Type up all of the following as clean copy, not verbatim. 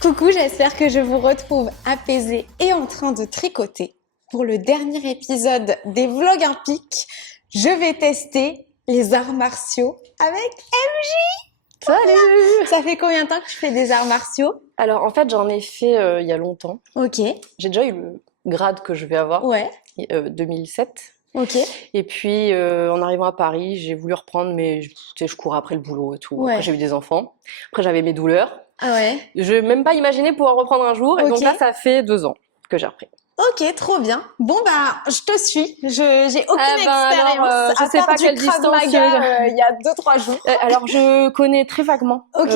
Coucou, j'espère que je vous retrouve apaisée et en train de tricoter. Pour le dernier épisode des vlogs impiques, je vais tester les arts martiaux avec MJ. Salut! Ça fait combien de temps que tu fais des arts martiaux? Alors en fait j'en ai fait il y a longtemps. Ok, J'ai déjà eu le grade que je vais avoir, ouais, 2007. ok, Et puis en arrivant à Paris, j'ai voulu reprendre, mais tu sais, je courais après le boulot et tout. Ouais. Après j'ai eu des enfants. Après j'avais mes douleurs. ah ouais, Je n'ai même pas imaginé pouvoir reprendre un jour. Et donc Ok. là ça fait 2 ans que j'ai repris. ok, trop bien. Bon bah, je te suis. J'ai aucune Ah ben, expérience alors, je à sais part pas du quelle Krav distance, Maga il y a 2-3 jours. Alors je connais très vaguement, Ok.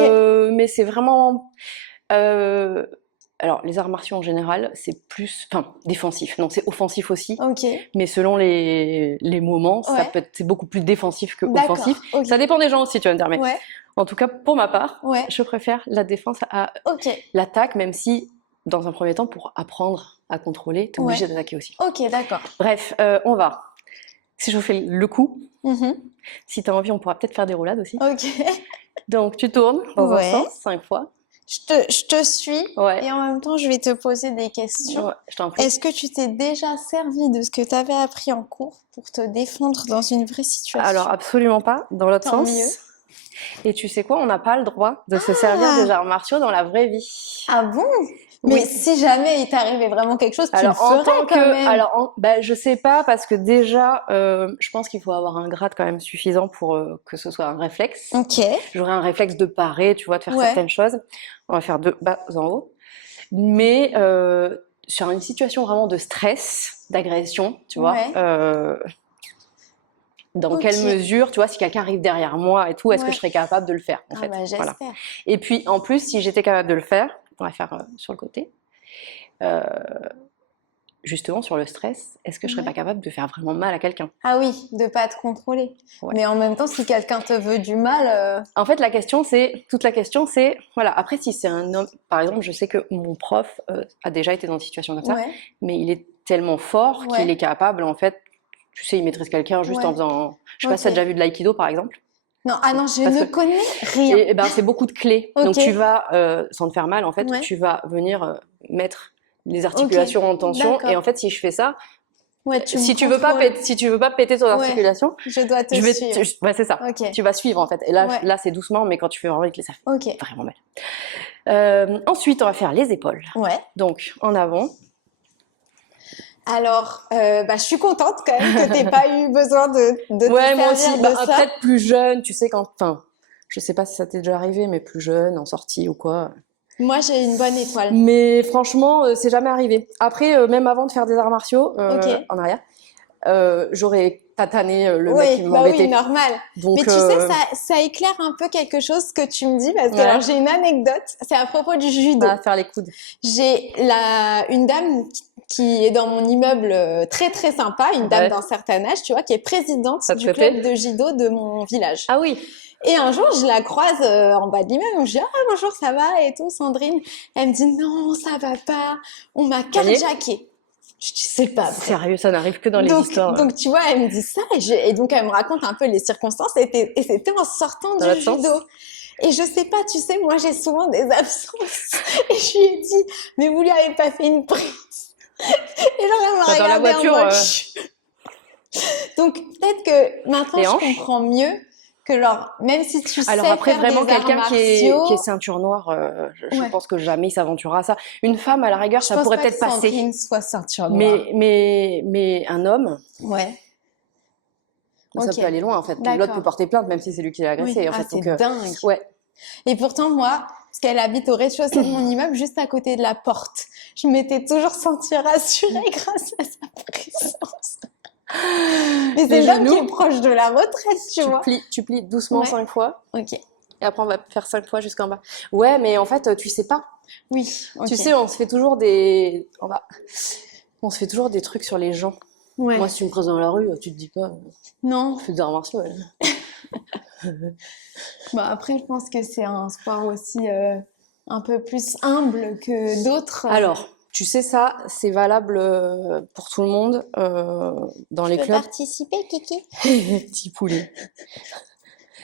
mais c'est vraiment. Alors les arts martiaux en général, c'est plus, enfin défensif. Non, c'est offensif aussi. Ok, Mais selon les moments, Ouais. c'est beaucoup plus défensif que d'accord. offensif. Ok. Ça dépend des gens aussi, tu vas me dire. Mais Ouais, en tout cas, pour ma part, ouais, je préfère la défense à ok, l'attaque, même si, dans un premier temps, pour apprendre à contrôler, t'es obligé d'attaquer aussi. ok, d'accord. Bref, on va. Si je fais le coup, Mhm. si t'as envie, on pourra peut-être faire des roulades aussi. Ok. Donc, tu tournes dans un Ouais. sens 5 fois. Je te suis Ouais. et en même temps, je vais te poser des questions. Ouais, je t'en prie. Est-ce que tu t'es déjà servi de ce que tu avais appris en cours pour te défendre dans une vraie situation? Alors, absolument pas, dans l'autre Tant sens. mieux. Et tu sais quoi, on n'a pas le droit de se servir des arts martiaux dans la vraie vie. Ah bon? Mais Oui. si jamais il t'arrivait vraiment quelque chose, tu Alors, le ferais en tant quand même. bah, je sais pas, parce que déjà, je pense qu'il faut avoir un grade quand même suffisant pour que ce soit un réflexe. Ok. J'aurais un réflexe de parer, tu vois, de faire Ouais. certaines choses. On va faire 2 bas en haut. Mais sur une situation vraiment de stress, d'agression, tu vois, Ouais. dans Ok. quelle mesure, tu vois, si quelqu'un arrive derrière moi et tout, est-ce que Ouais. je serais capable de le faire, en Ah fait. bah Voilà. j'espère. Et puis, en plus, si j'étais capable de le faire, on va faire sur le côté, euh, justement sur le stress, est-ce que je serais Ouais. pas capable de faire vraiment mal à quelqu'un? Ah oui, de pas te contrôler. Ouais. Mais en même temps, si quelqu'un te veut du mal, En fait, toute la question, c'est, voilà, après, si c'est un homme, par exemple, je sais que mon prof a déjà été dans une situation comme ça, ouais. mais il est tellement fort Ouais. qu'il est capable, en fait, tu sais, il maîtrise quelqu'un juste Ouais. en faisant, je sais pas si t'as Ok. déjà vu de l'aïkido, par exemple. Non, ah non, je Parce ne que- connais rien. Et ben, c'est beaucoup de clés. Ok. Donc, tu vas, sans te faire mal, en fait, Ouais. tu vas venir mettre les articulations en tension. D'accord. Et en fait, si je fais ça, Ouais, tu me si tu veux pas contrôles. péter, si tu veux pas péter ton Ouais. articulation, Je dois te je vais, suivre. ouais, c'est ça. Ok. Tu vas suivre en fait. Et là, Ouais. là c'est doucement, mais quand tu fais vraiment avec les, ça fait Ok. vraiment mal. Ensuite, on va faire les épaules. Ouais. Donc, en avant. Alors, bah, je suis contente quand même que t'aies pas eu besoin de Ouais, te moi servir aussi. de Bah, ça. peut-être plus jeune, tu sais, enfin, je sais pas si ça t'est déjà arrivé, mais plus jeune, en sortie ou quoi. Moi, j'ai une bonne étoile. Mais franchement, c'est jamais arrivé. Après, même avant de faire des arts martiaux, Ok. en arrière, j'aurais tatané le mec Oui, qui bah oui, m'embêtait. normal. Donc, Mais tu sais, ça éclaire un peu quelque chose que tu me dis parce que Ouais. alors j'ai une anecdote. C'est à propos du judo. à faire les coudes. J'ai une dame qui est dans mon immeuble très très sympa, une dame Ouais. d'un certain âge, tu vois, qui est présidente Ça te du fait club plaisir de judo de mon village. Ah oui. Et un jour, je la croise en bas de l'immeuble, je dis ah bonjour, ça va et tout, Sandrine. Elle me dit non, ça va pas, on m'a Voyez carjacké. Je dis c'est pas vrai. Sérieux, ça n'arrive que dans les Donc, histoires. donc tu vois, elle me dit ça et donc elle me raconte un peu les circonstances et c'était en sortant Dans du l'autre sens. judo. Et je sais pas, tu sais, moi j'ai souvent des absences et je lui ai dit mais vous lui avez pas fait une prise. Et genre elle m'a Bah, dans la regardé voiture, en mode chut. Donc peut-être que maintenant Les je hanches. comprends mieux que genre même si tu Alors sais après, faire vraiment des arts quelqu'un qui est martiaux, ceinture noire, je Ouais. pense que jamais il s'aventurera à ça. Une femme, à la rigueur, je ça pense pourrait pas que peut-être passer. Sandrine soit ceinture noire. Mais un homme, Ouais. ça Ok. peut aller loin en fait. D'accord. L'autre peut porter plainte, même si c'est lui qui l'a agressé. Oui. En Ah, fait, c'est donc, dingue. ouais. Et pourtant, moi, parce qu'elle habite au rez-de-chaussée de mon immeuble, juste à côté de la porte, je m'étais toujours sentie rassurée grâce à sa présence. Mais c'est Les l'homme qui genoux, est proche de la retraite, tu vois. tu plies doucement Ouais. 5 fois, Ok. et après on va faire 5 fois jusqu'en bas. Ouais, mais en fait, tu sais pas. Oui. Ok. Tu sais, on se fait toujours on se fait toujours des trucs sur les gens. Ouais. Moi, si tu me croises dans la rue, tu te dis pas, Non. fais des arts martiaux. Ouais. Bah après, je pense que c'est un sport aussi un peu plus humble que d'autres. Alors, tu sais ça, c'est valable pour tout le monde dans les Tu peux clubs. participer, Kiki? Petit poulet.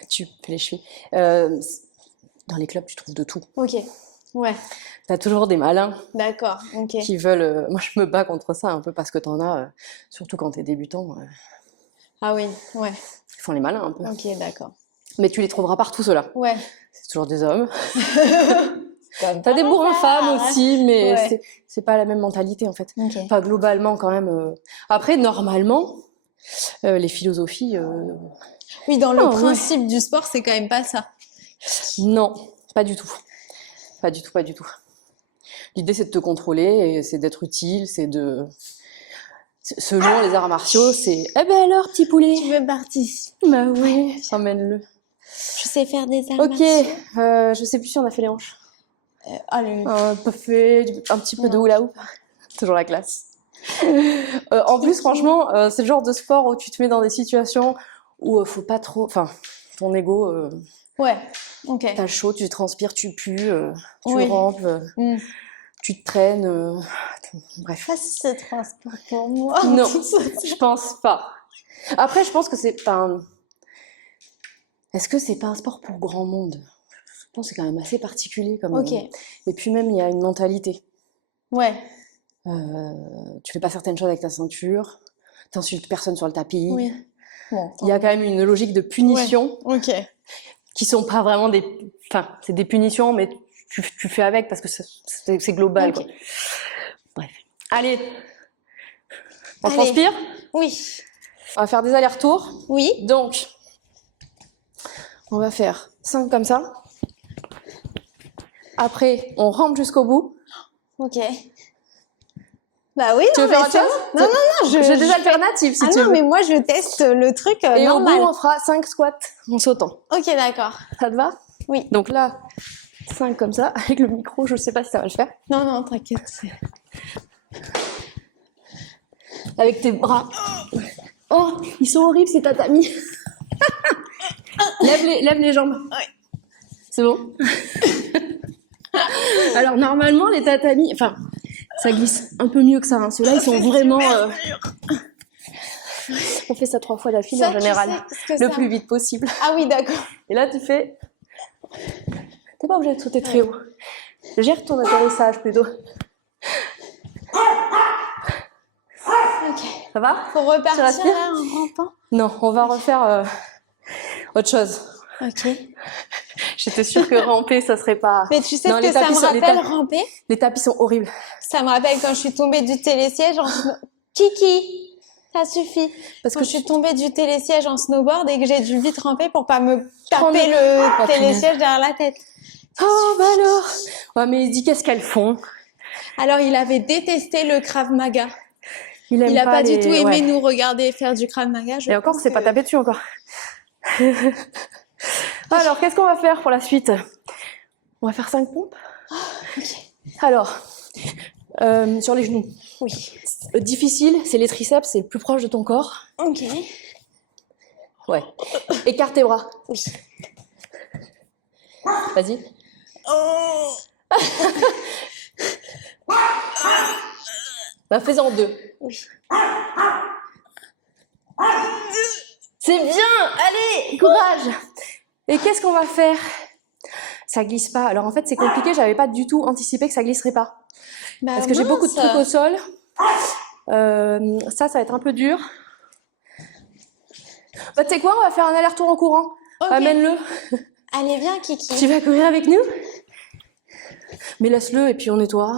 Tu fais les chevilles. Dans les clubs, tu trouves de tout. Ok. Ouais, T'as toujours des malins d'accord, ok. qui veulent... Moi, je me bats contre ça un peu parce que t'en as, surtout quand t'es débutant, Ah oui, ouais, ils font les malins un peu. ok, d'accord. Mais tu les trouveras partout, ceux-là. Ouais. C'est toujours des hommes. Comme T'as des par bourrins femmes hasard. aussi, mais Ouais. c'est pas la même mentalité, en fait. Ok. Enfin, globalement, quand même. Après, normalement, les philosophies... Oui, dans le ouais. principe du sport, c'est quand même pas ça. Non, pas du tout. Pas du tout, pas du tout. L'idée, c'est de te contrôler, et c'est d'être utile, c'est de... Selon les arts martiaux, c'est... Eh ben alors, petit poulet. Tu veux participer? Bah oui, emmène-le. Je sais faire des arts Ok, martiaux. je sais plus si on a fait les hanches. Allez. Pas fait un petit peu de Non. hula hoop. Toujours la classe. En plus, franchement, c'est le genre de sport où tu te mets dans des situations où faut pas trop... Enfin, ton ego, Ouais, ok. t'as chaud, tu transpires, tu pues, tu Oui. rampes, Mm. tu te traînes. Bref. Pas si c'est transport pour moi. Non, je pense pas. Après, je pense que c'est pas un... Est-ce que c'est pas un sport pour grand monde? Je pense que c'est quand même assez particulier comme... Ok. Et puis même, il y a une mentalité. Ouais. Tu fais pas certaines choses avec ta ceinture, t'insultes personne sur le tapis. Oui. Bon. Il y a quand même une logique de punition Ok. qui sont pas vraiment des... Enfin, c'est des punitions, mais tu fais avec parce que c'est global, Ok. quoi. Bref. Allez, on Allez. transpire. Oui. On va faire des allers-retours. Oui. Donc, on va faire 5 comme ça. Après, on rampe jusqu'au bout. Ok. Bah oui, Tu non, veux faire mais autre c'est chose? bon. Non, non, J'ai des alternatives si Ah tu non, veux. mais moi, je teste le truc Et au bout, normal. on fera 5 squats en sautant. Ok, d'accord. Ça te va? Oui. Donc là, 5 comme ça, avec le micro, je sais pas si ça va le faire. Non, non, t'inquiète. Avec tes bras. Oh, ils sont horribles ces tatamis. lève les jambes. C'est bon? Alors normalement, les tatamis, enfin, ça glisse un peu mieux que ça. Hein. Ceux-là, ils sont vraiment... On fait ça 3 fois d'affilée en général. Le plus vite possible. Ah oui, d'accord. Et là, tu fais... T'es pas obligé de sauter très haut. Gère ton atterrissage plutôt. Ok. Ça va? Faut Tu repartir respires là en rampant. Non, on va refaire autre chose. Ok. J'étais sûre que ramper, ça serait pas... Mais tu sais Non, ce que les ça tapis me sont- les rappelle, tapis- ramper? Les tapis sont horribles. Ça me rappelle quand je suis tombée du télésiège en Kiki, ça suffit. Parce Quand que je suis tombée du télésiège en snowboard et que j'ai dû vite ramper pour pas me Prendre- taper le Oh, télésiège derrière la tête. Oh, bah alors. Ouais, mais dis qu'est-ce qu'elles font? Alors, il avait détesté le Krav Maga. Il aime Il a pas du les- tout aimé ouais. nous regarder faire du Krav Maga. Et encore, c'est pas tapé dessus encore. Alors, qu'est-ce qu'on va faire pour la suite? On va faire 5 pompes. Alors, sur les genoux. Oui. Difficile, c'est les triceps, c'est le plus proche de ton corps. Ok. Ouais. Écarte tes bras. Oui. Vas-y. Oh. Bah, fais-en 2. Oui. C'est bien. Allez, courage. Et qu'est-ce qu'on va faire? Ça glisse pas. Alors en fait, c'est compliqué. J'avais pas du tout anticipé que ça glisserait pas. Bah, Parce que j'ai beaucoup de mince. trucs au sol. Ça va être un peu dur. Bah, tu sais quoi? On va faire un aller-retour en courant. Ok. Amène-le. Allez, viens, Kiki. Tu vas courir avec nous? Mais laisse-le et puis on nettoie.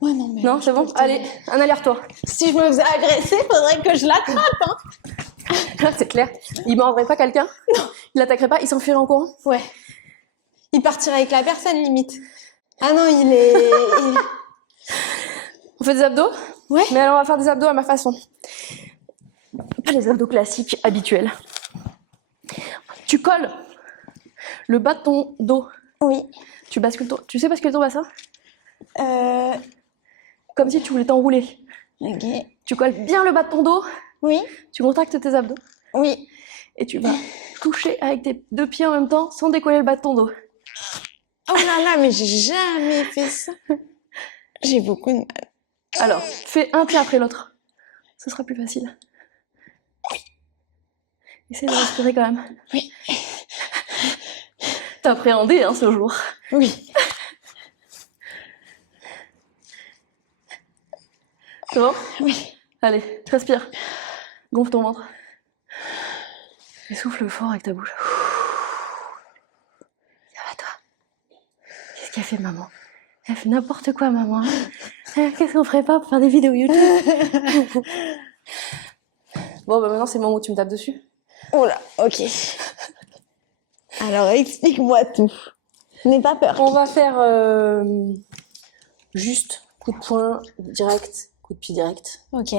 Ouais, non, mais. Non, c'est bon? Allez, un aller-retour. Si je me faisais agresser, faudrait que je l'attrape, hein. Là, c'est clair. Il mordrait pas quelqu'un? Non. Il l'attaquerait pas? Il s'enfuirait en courant? Ouais. Il partirait avec la personne, limite. Ah non, il est... On fait des abdos? Ouais. Mais alors, on va faire des abdos à ma façon. Pas les abdos classiques, habituels. Tu colles le bas de ton dos. Oui. Tu bascules ton... Tu sais basculer ton bassin? Euh... Comme si tu voulais t'enrouler. Ok. Tu colles bien le bas de ton dos. Oui. Tu contractes tes abdos. Oui. Et tu vas toucher avec tes 2 pieds en même temps sans décoller le bas de ton dos. Oh là là, mais j'ai jamais fait ça. J'ai beaucoup de mal. Alors, fais un pied après l'autre. Ce sera plus facile. Essaye de respirer quand même. Oui. T'as appréhendé, hein, ce jour. Oui. C'est bon? Oui. Allez, respire. Gonfle ton ventre. Et souffle fort avec ta bouche. Ça va, toi? Qu'est-ce qu'elle fait, maman? Elle fait n'importe quoi, maman. Qu'est-ce qu'on ferait pas pour faire des vidéos YouTube? Bon, bah maintenant, c'est le moment où tu me tapes dessus. Oh là, ok. Alors, explique-moi tout. N'aie pas peur. On va faire juste coup de poing direct, coup de pied direct. Ok,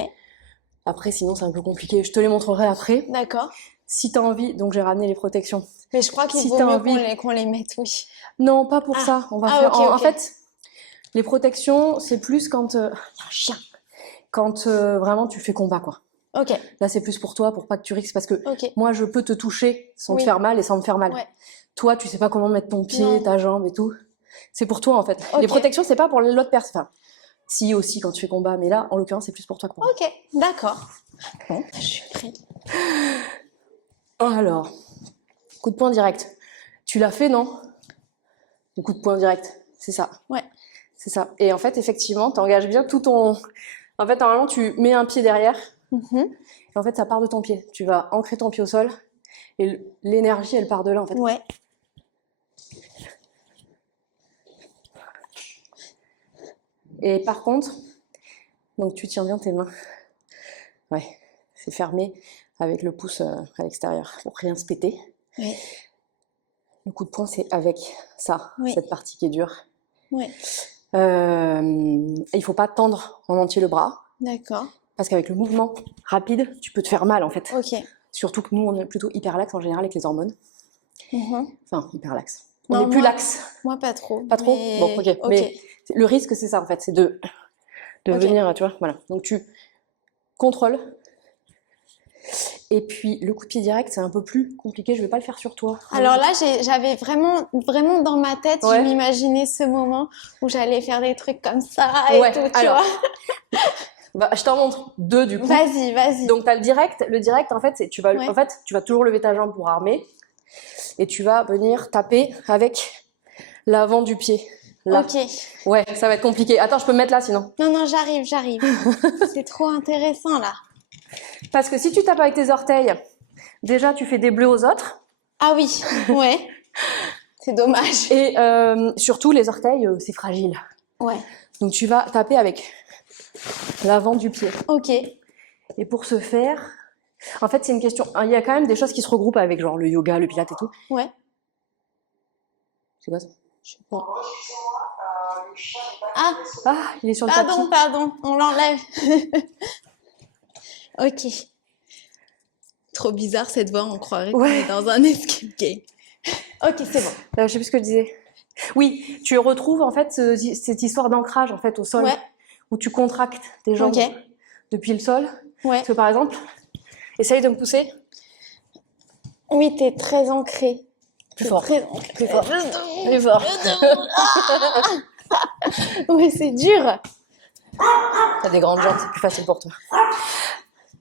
Après, sinon, c'est un peu compliqué. Je te les montrerai après. d'accord. Si t'as envie, donc j'ai ramené les protections. Mais je crois qu'il Si vaut t'as mieux envie- qu'on les mette, oui. Non, pas pour Ah. ça. On va Ah, faire. ok, En ok. fait, les protections, c'est plus quand. Il y a un chien. Quand vraiment tu fais combat, quoi. Ok, Là, c'est plus pour toi, pour pas que tu risques. Parce que ok. moi, je peux te toucher sans te Oui. faire mal et sans me faire mal. Ouais. Toi, tu sais pas comment mettre ton pied, Non. ta jambe et tout. C'est pour toi, en fait. Ok. Les protections, c'est pas pour l'autre personne. Enfin, si aussi quand tu fais combat, mais là, en l'occurrence, c'est plus pour toi que pour moi. Ok, d'accord. Bon, je suis prête. Alors, coup de poing direct. Tu l'as fait, non? Le coup de poing direct, c'est ça. Ouais. C'est ça. Et en fait, effectivement, t'engages bien tout ton... En fait, normalement, tu mets un pied derrière, Mhm. et en fait, ça part de ton pied. Tu vas ancrer ton pied au sol, et l'énergie, elle part de là, en fait. Ouais. Et par contre, donc tu tiens bien tes mains. Ouais, c'est fermé avec le pouce à l'extérieur pour rien se péter. Oui. Le coup de poing, c'est avec ça, Oui. cette partie qui est dure. Ouais. Il faut pas tendre en entier le bras, D'accord. parce qu'avec le mouvement rapide, tu peux te faire mal en fait. Ok. Surtout que nous, on est plutôt hyper lax en général avec les hormones. Mhm. Enfin, hyper lax. On Non, est plus moi- lax. Moi, pas trop. Pas trop? mais- Bon, ok. Mais le risque, c'est ça en fait, c'est de Ok. venir, tu vois, voilà. Donc tu contrôles. Et puis le coup de pied direct, c'est un peu plus compliqué. Je vais pas le faire sur toi. Alors là, j'avais vraiment dans ma tête, Ouais. je m'imaginais ce moment où j'allais faire des trucs comme ça Ouais, et tout, tu alors, vois. Bah, je t'en montre deux du coup. Vas-y, vas-y. Donc tu as le direct. Le direct, en fait, c'est Ouais. en fait, tu vas toujours lever ta jambe pour armer. Et tu vas venir taper avec l'avant du pied. Là. Ok. Ouais, ça va être compliqué. Attends, je peux me mettre là sinon. Non, non, j'arrive. C'est trop intéressant là. Parce que si tu tapes avec tes orteils, déjà tu fais des bleus aux autres. Ah oui, ouais. C'est dommage. Et surtout, les orteils, c'est fragile. Ouais. Donc tu vas taper avec l'avant du pied. Ok. Et pour ce faire, en fait, c'est une question. Il y a quand même des choses qui se regroupent avec genre le yoga, le pilates et tout. Ouais. C'est quoi ça? Je sais pas. Ah, Ah, il est sur le tapis. pardon, on l'enlève. Ok. Trop bizarre cette voix, on croirait qu'on Ouais. est dans un escape game. Ok, c'est bon. Je sais plus ce que je disais. Oui, tu retrouves en fait cette histoire d'ancrage en fait au sol, Ouais. où tu contractes tes jambes Ok. depuis le sol. Ouais. Parce que par exemple, essaye de me pousser Oui, t'es très ancré. plus fort. Très ancré. Plus fort. Plus fort. Ouais, c'est dur. T'as des grandes jambes, c'est plus facile pour toi.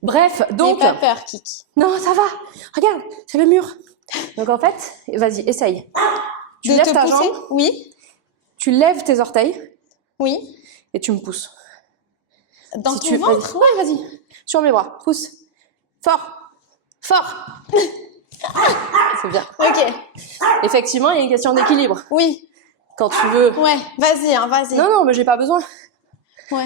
Bref, donc. N'aie pas peur, Kiki. Non, ça va. Regarde, c'est le mur. Donc en fait, vas-y, essaye. Tu De lèves te ta pousser? jambe, Oui. tu lèves tes orteils Oui. et tu me pousses. Dans Si ton tu ventre? Ouais, vas-y. Sur mes bras. Pousse. Fort. Fort. C'est bien. Ok. Effectivement, il y a une question d'équilibre. Oui. Quand tu veux. Ouais. Vas-y, hein, vas-y. Non, non, mais j'ai pas besoin. Ouais.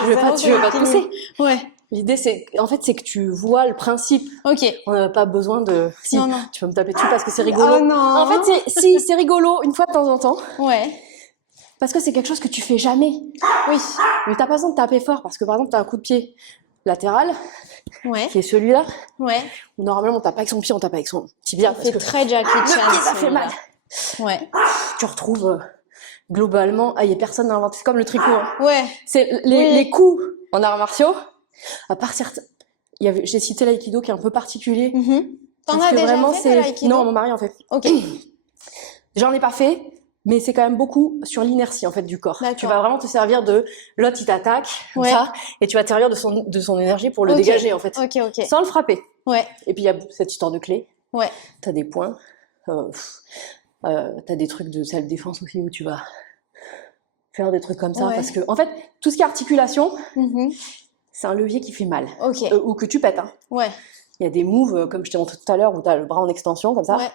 Tu veux pas te pousser. Ouais. L'idée, c'est que tu vois le principe. Ok. On n'a pas besoin de. Si, Non, non. tu peux me taper dessus parce que c'est rigolo. Oh non. En fait, c'est rigolo une fois de temps en temps. Ouais. Parce que c'est quelque chose que tu fais jamais. Oui. Mais t'as pas besoin de taper fort parce que par exemple, t'as un coup de pied latéral Ouais. qui est celui-là. Ouais. Où normalement, on tape pas avec son pied, on tape avec son tibia. Ça Parce fait que très Jackie le Chan. pied, ça fait celui-là. mal. Ouais. Tu retrouves globalement. Ah, il y a personne n'a inventé. C'est comme le tricot. Hein. Ouais. C'est Oui. les coups en arts martiaux. À part certains. J'ai cité l'aïkido qui est un peu particulier. T'en Parce as que déjà vraiment, fait de l'aïkido? Non, mon mari en fait. Ok. J'en ai pas fait, mais c'est quand même beaucoup sur l'inertie en fait du corps. D'accord. Tu vas vraiment te servir de l'autre, il t'attaque comme Ouais. ça, et tu vas te servir de son énergie pour le Ok. dégager en fait, Ok, ok. sans le frapper. Ouais. Et puis il y a cette histoire de clé. Ouais. T'as des points, t'as des trucs de self-défense aussi où tu vas faire des trucs comme ça. Ouais. Parce que, en fait, tout ce qui est articulation, Mhm. c'est un levier qui fait mal. Ok. Ou que tu pètes. Hein. Ouais. Il y a des moves, comme je t'ai montré tout à l'heure, où tu as le bras en extension, comme ça. Ouais.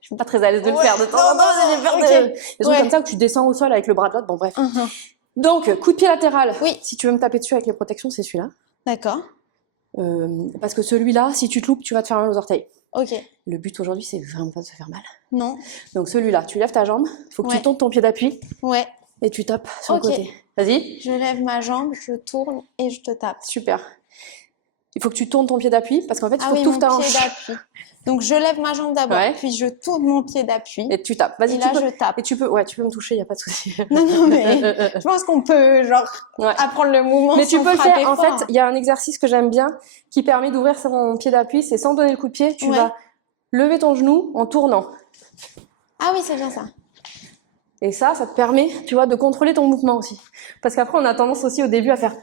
Je suis pas très à l'aise de le Ouais. faire de temps en Non, temps. non, J'ai peur ok. des trucs Ouais. comme ça où tu descends au sol avec le bras de l'autre. Bon, bref. Mhm. Donc, coup de pied latéral. Oui. Si tu veux me taper dessus avec les protections, c'est celui-là. D'accord. Parce que celui-là, si tu te loupes, tu vas te faire mal aux orteils. Ok. Le but aujourd'hui, c'est vraiment pas de se faire mal. Non. Donc celui-là, tu lèves ta jambe, il faut que Ouais. tu tournes ton pied d'appui Ouais. et tu tapes sur Ok. le côté. Vas-y. Je lève ma jambe, je tourne et je te tape. Super. Il faut que tu tournes ton pied d'appui parce qu'en fait, il Ah faut oui, que tu mon ouvres ta pied hanche d'appui. Donc je lève ma jambe d'abord, Ouais. puis je tourne mon pied d'appui. et tu tapes. Vas-y, Et tu là, peux. je tape. Et tu peux me toucher, il n'y a pas de souci. Non, non, mais je pense qu'on peut, genre, Ouais. apprendre le mouvement Mais tu sans peux le frapper faire. En fort. fait, il y a un exercice que j'aime bien qui permet d'ouvrir son pied d'appui. C'est sans donner le coup de pied, tu Ouais. vas lever ton genou en tournant. Ah oui, c'est bien ça. Et ça te permet, tu vois, de contrôler ton mouvement aussi. Parce qu'après, on a tendance aussi au début à faire.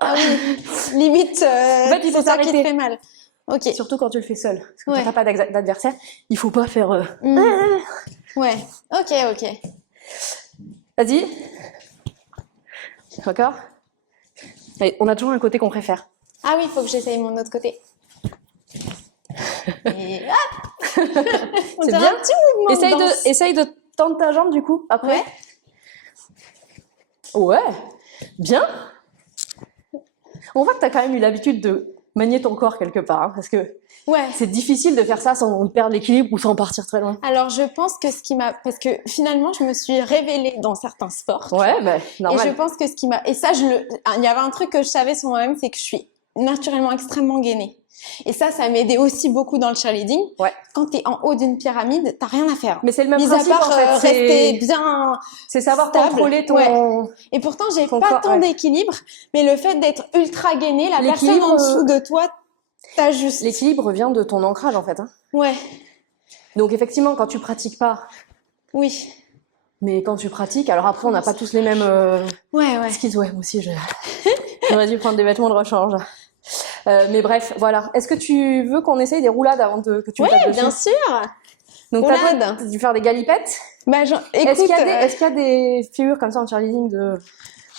Ah oui, limite, fait, il faut c'est ça qui te s'arrêter. fait mal. Ok. Surtout quand tu le fais seul. Parce que Ouais. quand t'as pas d'adversaire, il faut pas faire. Ouais. Ok, ok. Vas-y. Encore. Allez, on a toujours un côté qu'on préfère. Ah oui, il faut que j'essaye mon autre côté. Et hop. On C'est dirait bien. un petit mouvement de danse. Essaye de tendre ta jambe du coup après. Ouais. Bien. On voit que tu as quand même eu l'habitude de manier ton corps quelque part. Hein, parce que Ouais. c'est difficile de faire ça sans perdre l'équilibre ou sans partir très loin. Alors, je pense que ce qui m'a... Parce que finalement, je me suis révélée dans certains sports. Ouais, bah, Et normal. je pense que ce qui m'a... Et ça, il y avait un truc que je savais sur moi-même, c'est que je suis naturellement extrêmement gainée. Et ça m'aidait aussi beaucoup dans le cheerleading. Ouais. Quand t'es en haut d'une pyramide, t'as rien à faire. Mais c'est le même Mis à principe part en fait. rester bien... C'est savoir stable. contrôler ton. Ouais. Et pourtant, j'ai Ton pas corps, tant ouais. d'équilibre, mais le fait d'être ultra gainée, la personne L'équilibre, en dessous de toi, t'ajustes. L'équilibre vient de ton ancrage en fait. Hein. Ouais. Donc effectivement, quand tu pratiques pas, Oui. mais quand tu pratiques, alors après on n'a pas tous les mêmes Ouais. skills. Ouais, moi aussi j'aurais dû prendre des vêtements de rechange. Mais bref, voilà. Est-ce que tu veux qu'on essaye des roulades avant que tu me tapes Ouais, dessus bien sûr. Donc Roulade. t'as dû faire des galipettes. Bah, écoute, Est-ce qu'il y a des figures comme ça en cheerleading de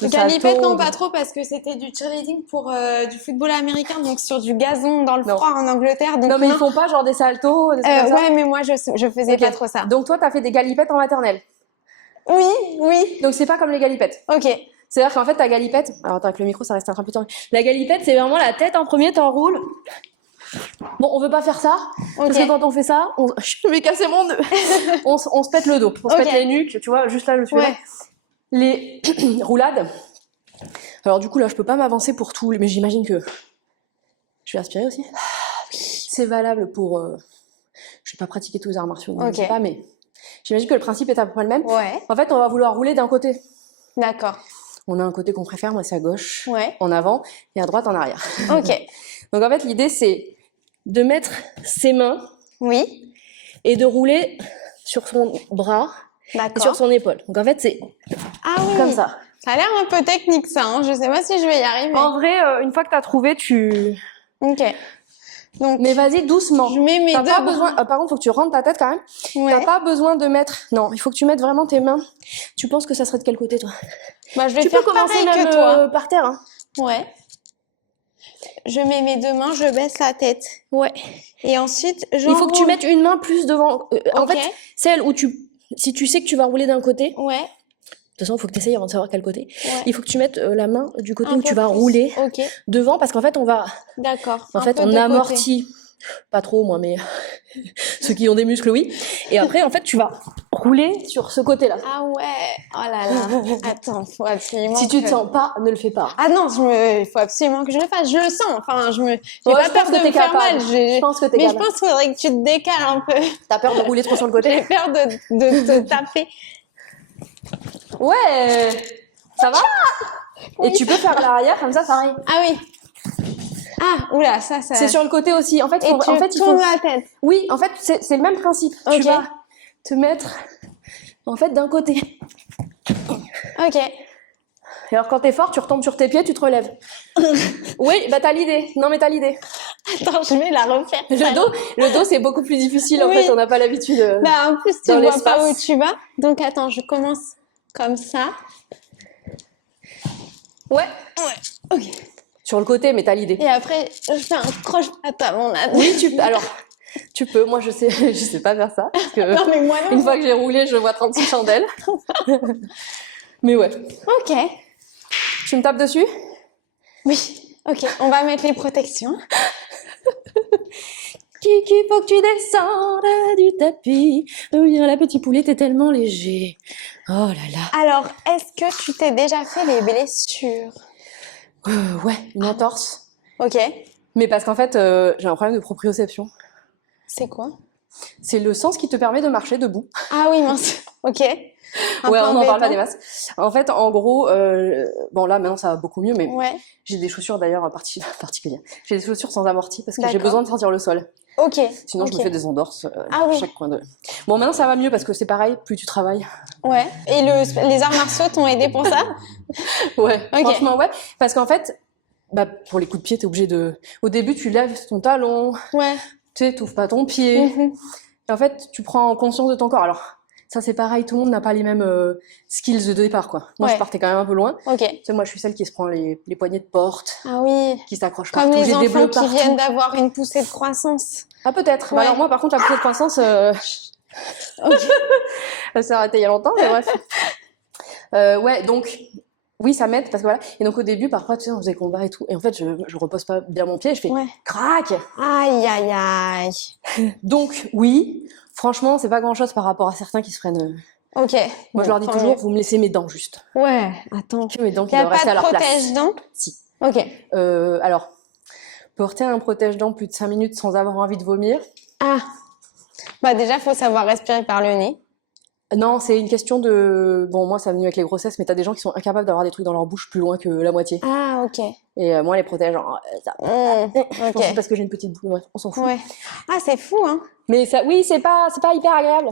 galipette, salto, non, de- pas trop, parce que c'était du cheerleading pour du football américain, donc sur du gazon dans le Non. froid en Angleterre. Donc Non mais ils font pas genre des saltos, des trucs comme ça. ouais, mais moi, je faisais Ok. pas trop ça. Donc toi t'as fait des galipettes en maternelle. Oui. Donc c'est pas comme les galipettes. Ok. C'est-à-dire qu'en fait, ta galipette... Alors, attends, avec le micro, ça reste un peu tendu. La galipette, c'est vraiment la tête en premier, t'enroules. Bon, on veut pas faire ça, parce que quand on fait ça, je vais casser mon nœud. on se pète le dos, on se Ok. pète les nuques, tu vois, juste là, tu vois. Ouais. Les roulades. Alors, du coup, là, je peux pas m'avancer pour tout, mais j'imagine que... Je vais aspirer aussi. C'est valable pour... Je vais pas pratiquer tous les arts martiaux, donc je Ok. sais pas, mais... J'imagine que le principe est à peu près le même. Ouais. En fait, on va vouloir rouler d'un côté. D'accord. On a un côté qu'on préfère, moi c'est à gauche, Ouais. en avant, et à droite en arrière. Ok. Donc en fait l'idée c'est de mettre ses mains Oui. et de rouler sur son bras et D'accord. sur son épaule. Donc en fait c'est Ah oui. comme ça. Ça a l'air un peu technique, ça. Hein. Je sais pas si je vais y arriver. En vrai, une fois que t'as trouvé, Ok. Donc, Mais vas-y doucement. je mets mes T'as deux pas bras. besoin... par contre, faut que tu rentres ta tête quand même. Ouais. T'as pas besoin de mettre... Non, il faut que tu mettes vraiment tes mains. Tu penses que ça serait de quel côté toi? Bah, je vais Tu faire peux commencer pareil même que toi. par terre. Hein. Ouais. Je mets mes deux mains, je baisse la tête. Ouais. Et ensuite, Il faut que tu j'enroule. mettes une main plus devant. En Ok. fait, celle où si tu sais que tu vas rouler d'un côté, de Ouais. toute façon, il faut que tu essayes avant de savoir quel côté. Ouais. Il faut que tu mettes la main du côté Un où peu tu vas plus. rouler Ok. devant, parce qu'en fait, D'accord. en Un fait, peu on de côté. amortit. Pas trop, moi, mais ceux qui ont des muscles, oui. Et après, en fait, tu vas rouler sur ce côté-là. Ah ouais. Oh là là. Attends, faut absolument. Si tu que- te sens pas, ne le fais pas. Ah non, il faut absolument que je le fasse. Je le sens. Enfin, j'ai Ouais, pas je peur pense de que me t'es faire capable. mal. Je pense que t'es Mais je capable. pense qu'il faudrait que tu te décales un peu. T'as peur de rouler trop sur le côté? J'ai peur de te taper. Ouais. Ça va? Oui. Et tu peux faire l'arrière comme ça, pareil. Ah oui. Ah, oula, ça. C'est sur le côté aussi. En fait, Et tu il faut... tournes la tête. Oui, en fait, c'est le même principe. Ok. Tu vas te mettre, en fait, d'un côté. Ok. Et alors quand t'es fort, tu retombes sur tes pieds, tu te relèves. Oui, bah t'as l'idée. Non mais t'as l'idée. Attends, je vais la refaire. Le dos c'est beaucoup plus difficile en Oui. fait, on n'a pas l'habitude. Bah, en plus, tu Dans vois pas l'espace. où tu vas. Donc, attends, je commence comme ça. Ouais. Ok. Sur le côté, mais t'as l'idée. Et après, je fais un croche-patte à mon âne. Oui, alors tu peux. Moi je sais pas faire ça parce que Non, mais moi, non. une fois que j'ai roulé, je vois 36 chandelles. Mais ouais. Ok. Tu me tapes dessus? Oui. Ok, on va mettre les protections. Kiki, faut que tu descendes du tapis. Oh, bien, la petite poulet, t'es tellement léger. Oh là là. Alors, est-ce que tu t'es déjà fait les blessures? Ouais, une entorse. Ok. Mais parce qu'en fait, j'ai un problème de proprioception. C'est quoi? C'est le sens qui te permet de marcher debout. Ah oui, mince. Ok. Un Ouais, peu on n'en parle pas embêtant. des masses. En fait, en gros, bon là maintenant ça va beaucoup mieux, mais Ouais. j'ai des chaussures d'ailleurs particulières. J'ai des chaussures sans amorti parce que j'ai D'accord. besoin de sentir le sol. Ok. Sinon, je Ok. me fais des endorses Ah oui. chaque coin de. Bon, maintenant ça va mieux parce que c'est pareil, plus tu travailles. Ouais. Et les arts martiaux t'ont aidé pour ça? Ouais, Ok. franchement, ouais. Parce qu'en fait, bah, pour les coups de pied, t'es obligé de. Au début, tu lèves ton talon, Ouais. tu sais, t'ouvres pas ton pied. Mhm. Et en fait, tu prends conscience de ton corps. Alors, ça c'est pareil, tout le monde n'a pas les mêmes skills de départ, quoi. Moi, Ouais. je partais quand même un peu loin. Ok. Tu sais, moi, je suis celle qui se prend les poignées de porte, Ah oui. qui s'accroche Comme partout. les J'ai des enfants bleus qui partout. viennent d'avoir une poussée de croissance. Ah, peut-être. Bah, Ouais. alors, moi, par contre, la poussée de croissance, Ok. elle s'est arrêtée il y a longtemps, mais bref. Ouais, donc, oui, ça m'aide parce que voilà. Et donc, au début, parfois, tu sais, on faisait combat et tout. Et en fait, je repose pas bien mon pied, je fais Ouais. crac. Aïe, aïe, aïe. Donc, oui, franchement, c'est pas grand chose par rapport à certains qui se prennent. Ok. Moi, je leur dis tant toujours, mieux. vous me laissez mes dents juste. Ouais, attends. Que mes dents qui Il n'y a doivent pas rester de à leur place. protège-dents? Si. Ok. Alors, porter un protège-dents plus de 5 minutes sans avoir envie de vomir. Ah. Bah déjà, faut savoir respirer par le nez. Non, c'est une question de. Bon, moi, ça a venu avec les grossesses, mais t'as des gens qui sont incapables d'avoir des trucs dans leur bouche plus loin que la moitié. Ah, ok. Et moi, les protège, genre, ça. Je pense que c'est Ok. parce que j'ai une petite boule, bref, on s'en fout. Ouais. Ah, c'est fou, hein. Mais ça, oui, c'est pas hyper agréable.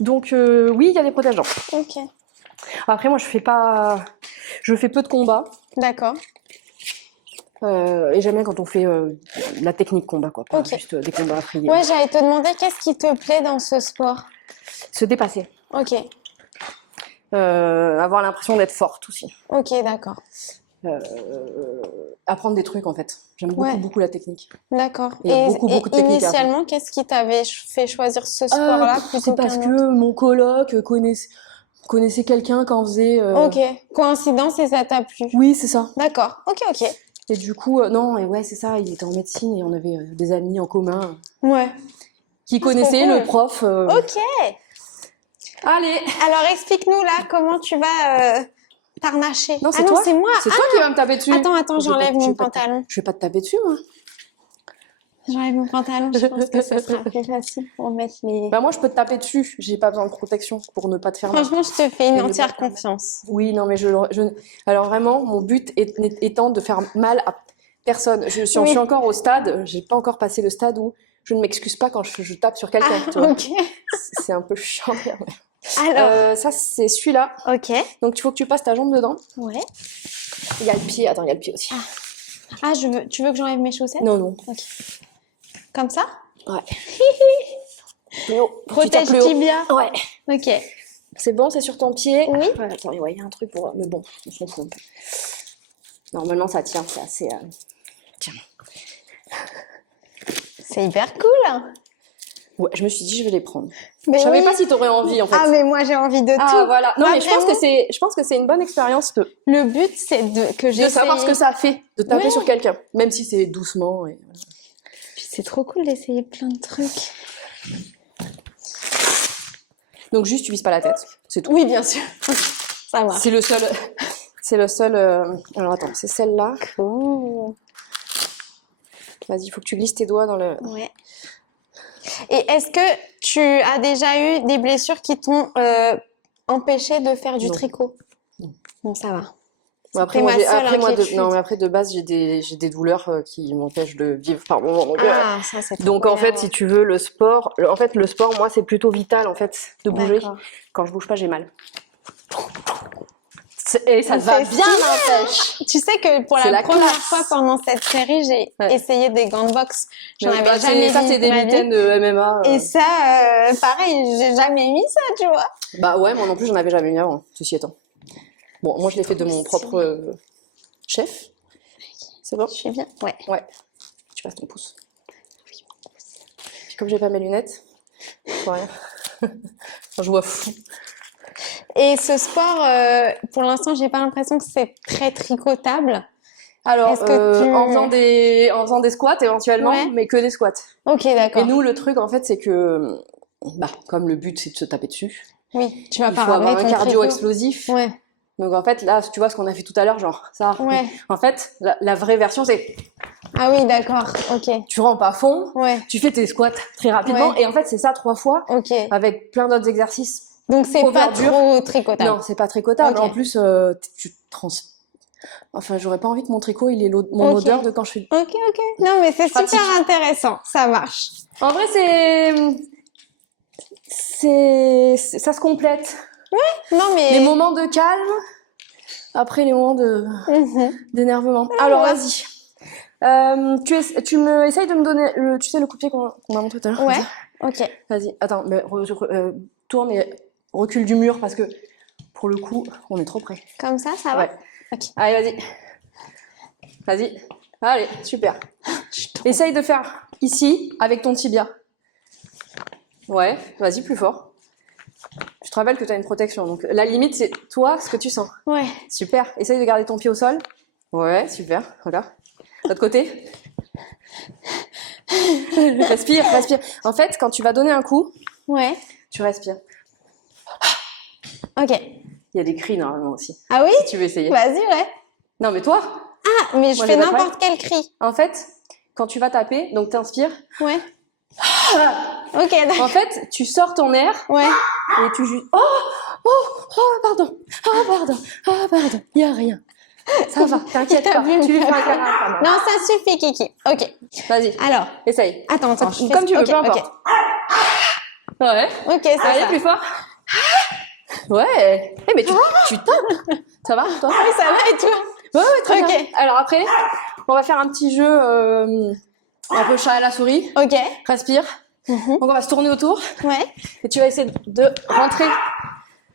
Donc, oui, il y a des protège-dents. Ok. Après, moi, je fais peu de combats. D'accord. Et j'aime bien quand on fait la technique combat, quoi. Pas Ok. juste des combats à frier. Ouais, j'allais te demander qu'est-ce qui te plaît dans ce sport? Se dépasser. Ok. Avoir l'impression d'être forte aussi. Ok, d'accord. Apprendre des trucs, en fait. J'aime beaucoup, Ouais. beaucoup la technique. D'accord. Il y a beaucoup de techniques à initialement, qu'est-ce qui t'avait fait choisir ce sport-là plutôt c'est parce qu'un que autre? mon coloc connaissait quelqu'un qui en faisait. Ok. Coïncidence et ça t'a plu? Oui, c'est ça. D'accord. Ok, ok. Et du coup, non, et ouais, c'est ça, il était en médecine et on avait des amis en commun Ouais. qui trop connaissaient cool. le prof. Ok. Allez! Alors explique-nous là comment tu vas t'harnacher. Non, c'est Ah non, toi. c'est moi. C'est toi qui vas me taper dessus. Attends, Je vais j'enlève pas- je mon vais pas te- pantalon. Je vais pas te taper dessus, moi. J'enlève mon pantalon, je pense que ce sera plus facile pour mettre les... Bah, moi, je peux te taper dessus. J'ai pas besoin de protection pour ne pas te faire mal. Franchement, je te fais une Et ne entière pas- confiance. Oui, non, mais alors vraiment, mon but étant de faire mal à personne. Je suis Oui. encore au stade, j'ai pas encore passé le stade où je ne m'excuse pas quand je tape sur quelqu'un. Ah, tu vois. ok. C'est un peu chiant. Alors, Ça, c'est celui-là. ok. Donc, il faut que tu passes ta jambe dedans. Ouais. Il y a le pied. Attends, il y a le pied aussi. Ah, tu veux que j'enlève mes chaussettes? Non, non. Ok. Comme ça? Ouais. Plus haut. Tu Protège tapes plus haut. tibia. Ouais. Ok. C'est bon, c'est sur ton pied. Oui. Ouais, attends, ouais, il y a un truc pour. Mais bon, on s'en fout un peu. Normalement, ça tient. C'est assez. Tiens. C'est hyper cool. Ouais, je me suis dit, je vais les prendre. Mais Je savais oui. pas si t'aurais envie, en fait. Ah, mais moi, j'ai envie de Ah, tout. voilà. Non, Moi, mais je pense que c'est une bonne expérience Le but, c'est que j'ai de savoir ce que ça fait de taper Ouais. sur quelqu'un, même si c'est doucement. Et... Puis c'est trop cool d'essayer plein de trucs. Donc juste, tu vises pas la tête, c'est tout. Oui, bien sûr. Ça marche. C'est le seul. C'est le seul. Alors attends, c'est celle-là. Cool. Vas-y, il faut que tu glisses tes doigts dans le. Ouais. Et est-ce que tu as déjà eu des blessures qui t'ont empêché de faire du Non. tricot? Non. Bon, ça va. Bon, après, C'était moi, ma seule inquiétude. non, mais après de base, j'ai des douleurs qui m'empêchent de vivre par moment. Ah, ça c'est Donc trop en fait, bien. si tu veux, le sport, moi, c'est plutôt vital en fait de bouger. D'accord. Quand je bouge pas, j'ai mal. Et ça te va C'est bien, stylé. n'empêche. Tu sais que pour C'est la la première classe. fois pendant cette série, j'ai Ouais. essayé des gants de boxe. J'en Mais avais bah, jamais ça, vu c'est de des ma vie. mitaines de MMA. Et ça, pareil, j'ai jamais mis ça, tu vois. Bah ouais, moi non plus, j'en avais jamais mis avant, ceci étant. Bon, moi, je l'ai fait de Trop mon stylé. propre chef. C'est bon? Je suis bien. Ouais. Ouais. Tu passes ton pouce. Puis comme j'ai pas mes lunettes, je vois rien. Enfin, je vois fou. Et ce sport, pour l'instant, j'ai pas l'impression que c'est très tricotable. Alors, Est-ce que tu- en faisant des squats éventuellement, Ouais. mais que des squats. Ok, Et d'accord. nous, le truc, en fait, c'est que, bah, comme le but, c'est de se taper dessus, Oui, tu vas il pas faut avoir ramener un ton cardio tricot. explosif. Ouais, Donc, en fait, là, tu vois ce qu'on a fait tout à l'heure, genre, ça. ouais. En fait, la vraie version, c'est Ah oui, d'accord. Ok. tu rampes à fond, Ouais, tu fais tes squats très rapidement, Ouais. et en fait, c'est ça 3 fois, ok. avec plein d'autres exercices. Donc c'est pas Over dur. trop tricotable. Non, c'est pas tricotable. Ok. En plus, tu trans... Enfin, j'aurais pas envie que mon tricot, il ait mon Ok. odeur de quand je fais... Ok, ok. Non, mais c'est super Pratique. intéressant. Ça marche. En vrai, ça se complète. Non, mais... Les moments de calme, après les moments Mhm. d'énervement. Alors, ouais. vas-y. Tu me essayes de me donner tu sais, le coup de pied qu'on a montré tout à l'heure. Ouais. Ok. Vas-y, attends, mais tourne et recule du mur parce que pour le coup, on est trop près. Comme ça va? Ouais. Ok. Allez, vas-y. Vas-y. Allez, super. Essaye de faire ici avec ton tibia. Ouais, vas-y, plus fort. Je te rappelle que tu as une protection. Donc la limite, c'est toi, ce que tu sens. Ouais. Super. Essaye de garder ton pied au sol. Ouais, super. Regarde. L'autre côté. Respire, respire. En fait, quand tu vas donner un coup, Ouais. tu respires. Ok. Il y a des cris normalement aussi, Ah oui? si tu veux essayer. Vas-y, ouais. Non, mais toi, Ah, mais je Moi, fais j'ai pas de n'importe quel cri. en fait, quand tu vas taper, donc t'inspires, Ouais. Ok, d'accord. en fait, tu sors ton air Ouais. et tu juste pardon, il y a rien. Ça va, t'inquiète T'as pas. vu, Tu lui fais un t'as câlin. pas mal. Non, ça suffit, Kiki. Ok. Vas-y, Alors, essaye. attends, Alors, tu fais- comme tu veux, ok, peu importe. Ouais. Ok, c'est Allez, ça. plus fort. Ouais. Eh, mais tu tapes. Ça va, toi? Oui, ça va et toi? Ouais, très Ok. bien. Alors après, on va faire un petit jeu un peu chat à la souris. Ok. Respire. Mhm. Donc on va se tourner autour Ouais. et tu vas essayer de rentrer,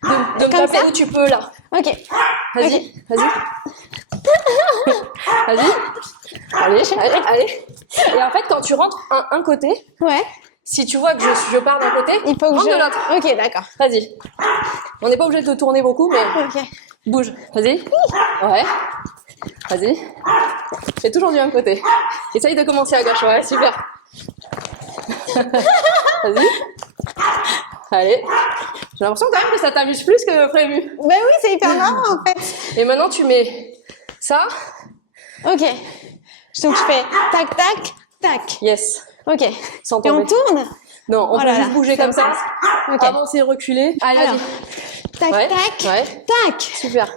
de me Comme taper ça où tu peux là. Ok. Vas-y, vas-y. Vas-y. Allez. Et en fait, quand tu rentres un côté, Ouais. si tu vois que je pars d'un côté, Il faut que rentre je... de l'autre. Ok, d'accord. Vas-y. On n'est pas obligé de te tourner beaucoup, mais Ok. bouge. Vas-y. Ouais. Vas-y. Fais toujours du même côté. Essaye de commencer à gauche. Ouais, super. Vas-y. Allez. J'ai l'impression quand même que ça t'amuse plus que prévu. Ben oui, c'est hyper marrant en fait. Et maintenant, tu mets ça. Ok. Donc je fais tac, tac, tac. Yes. Ok. Sans Et on tomber. tourne? Non, on Oh peut là juste là, bouger ça comme ça. Ok. Avancer, reculer. Allez, Alors, vas-y. tac, Ouais, tac, ouais. tac, Super.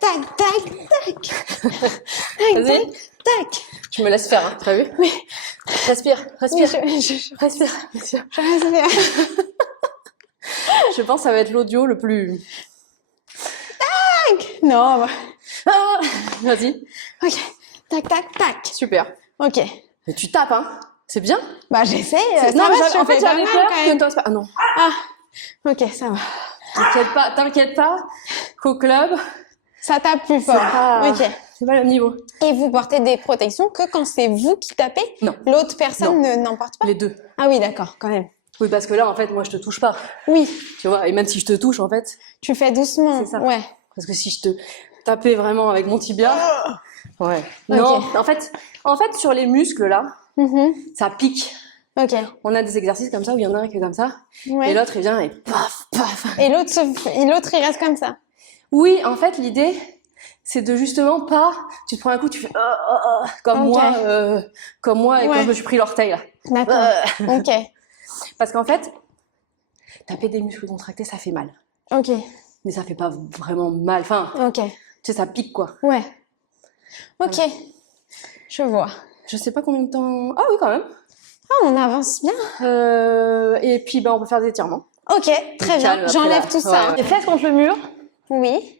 tac, tac, tac, tac, Vas-y. tac, tac. Je me laisse faire, hein. T'as vu? Oui. Respire, Oui, respire. je Respire. respire. Je pense que ça va être l'audio le plus... Non, bah, Ah, vas-y. ok. Tac, tac, tac. Super. Ok. Mais tu tapes, hein. C'est bien. Bah j'essaye. Non, Ça mais va, je en fait, fais pas j'avais mal, peur quand que même. toi... Ah non. Ah, ok, ça va. T'inquiète pas qu'au club, Ça tape plus fort. pas- Ok. c'est pas le même niveau. Et vous portez des protections que quand c'est vous qui tapez? Non. L'autre personne n'en porte pas? Les deux. Ah oui, d'accord, quand même. Oui, parce que là, en fait, moi, je te touche pas. Oui, Tu vois, et même si je te touche, en fait, tu fais doucement. C'est ça. Ouais. parce que si je te tapais vraiment avec mon tibia, ouais. Non, en fait, sur les muscles, là, Mhm. ça pique. Ok. On a des exercices comme ça où il y en a un qui est comme ça, Ouais. et l'autre, il vient et paf, paf. Et l'autre, il reste comme ça. Oui, en fait, l'idée, c'est de justement pas, tu te prends un coup, tu fais comme Ok. moi et quand Ouais. je me suis pris l'orteil là. D'accord. Ok. Parce qu'en fait, taper des muscles contractés, ça fait mal. Ok. Mais ça fait pas vraiment mal. Enfin, Ok. tu sais, ça pique quoi. Ouais. Ok. Je vois. Je sais pas combien de temps. Ah oui, quand même. Ah, on avance bien. Et puis, on peut faire des étirements. Ok, très bien. Calme après J'enlève la- tout ça. Ouais, ouais. Les fesses contre le mur. Oui.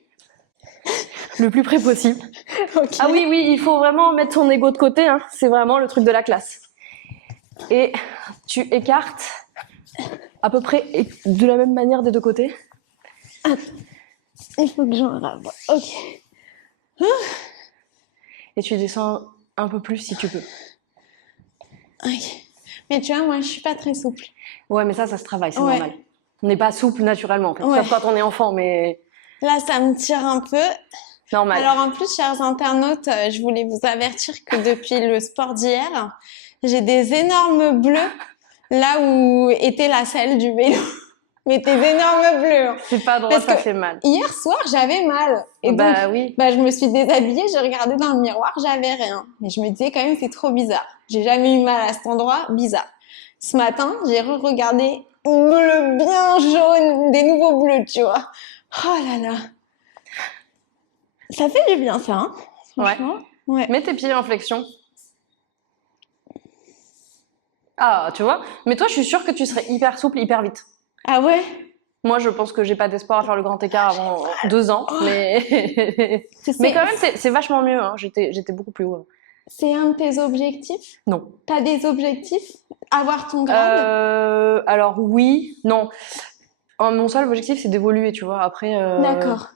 Le plus près possible. Ok. Ah oui, oui, il faut vraiment mettre son ego de côté, hein. C'est vraiment le truc de la classe. Et tu écartes à peu près de la même manière des deux côtés. Il faut que j'en rave. Ok. Et tu descends un peu plus si tu peux. Ok. Mais tu vois, moi, je suis pas très souple. Ouais, mais ça se travaille, c'est Ouais. normal. On n'est pas souple naturellement, en fait. Ouais. Sauf quand on est enfant, mais Là, ça me tire un peu. normal. Alors en plus, chers internautes, je voulais vous avertir que depuis le sport d'hier, j'ai des énormes bleus là où était la selle du vélo. Mais des énormes bleus. Hein. C'est pas droit, Parce ça que fait mal. Hier soir, j'avais mal. Et Bah donc, oui. je me suis déshabillée, j'ai regardé dans le miroir, j'avais rien. Mais je me disais quand même, c'est trop bizarre. J'ai jamais eu mal à cet endroit, bizarre. Ce matin, j'ai regardé bleu bien jaune, des nouveaux bleus, tu vois. Oh là là. Ça fait du bien, ça, hein, franchement. Ouais. Mets tes pieds en flexion. Ah, tu vois. Mais toi, je suis sûre que tu serais hyper souple, hyper vite. Ah ouais? Moi, je pense que j'ai pas d'espoir à faire le grand écart avant 2 ans, Oh. mais mais quand même, c'est vachement mieux. Hein. J'étais beaucoup plus haut. C'est un de tes objectifs? Non. T'as des objectifs? Avoir ton grade? Alors oui, non. Mon seul objectif, c'est d'évoluer, tu vois. Après, D'accord.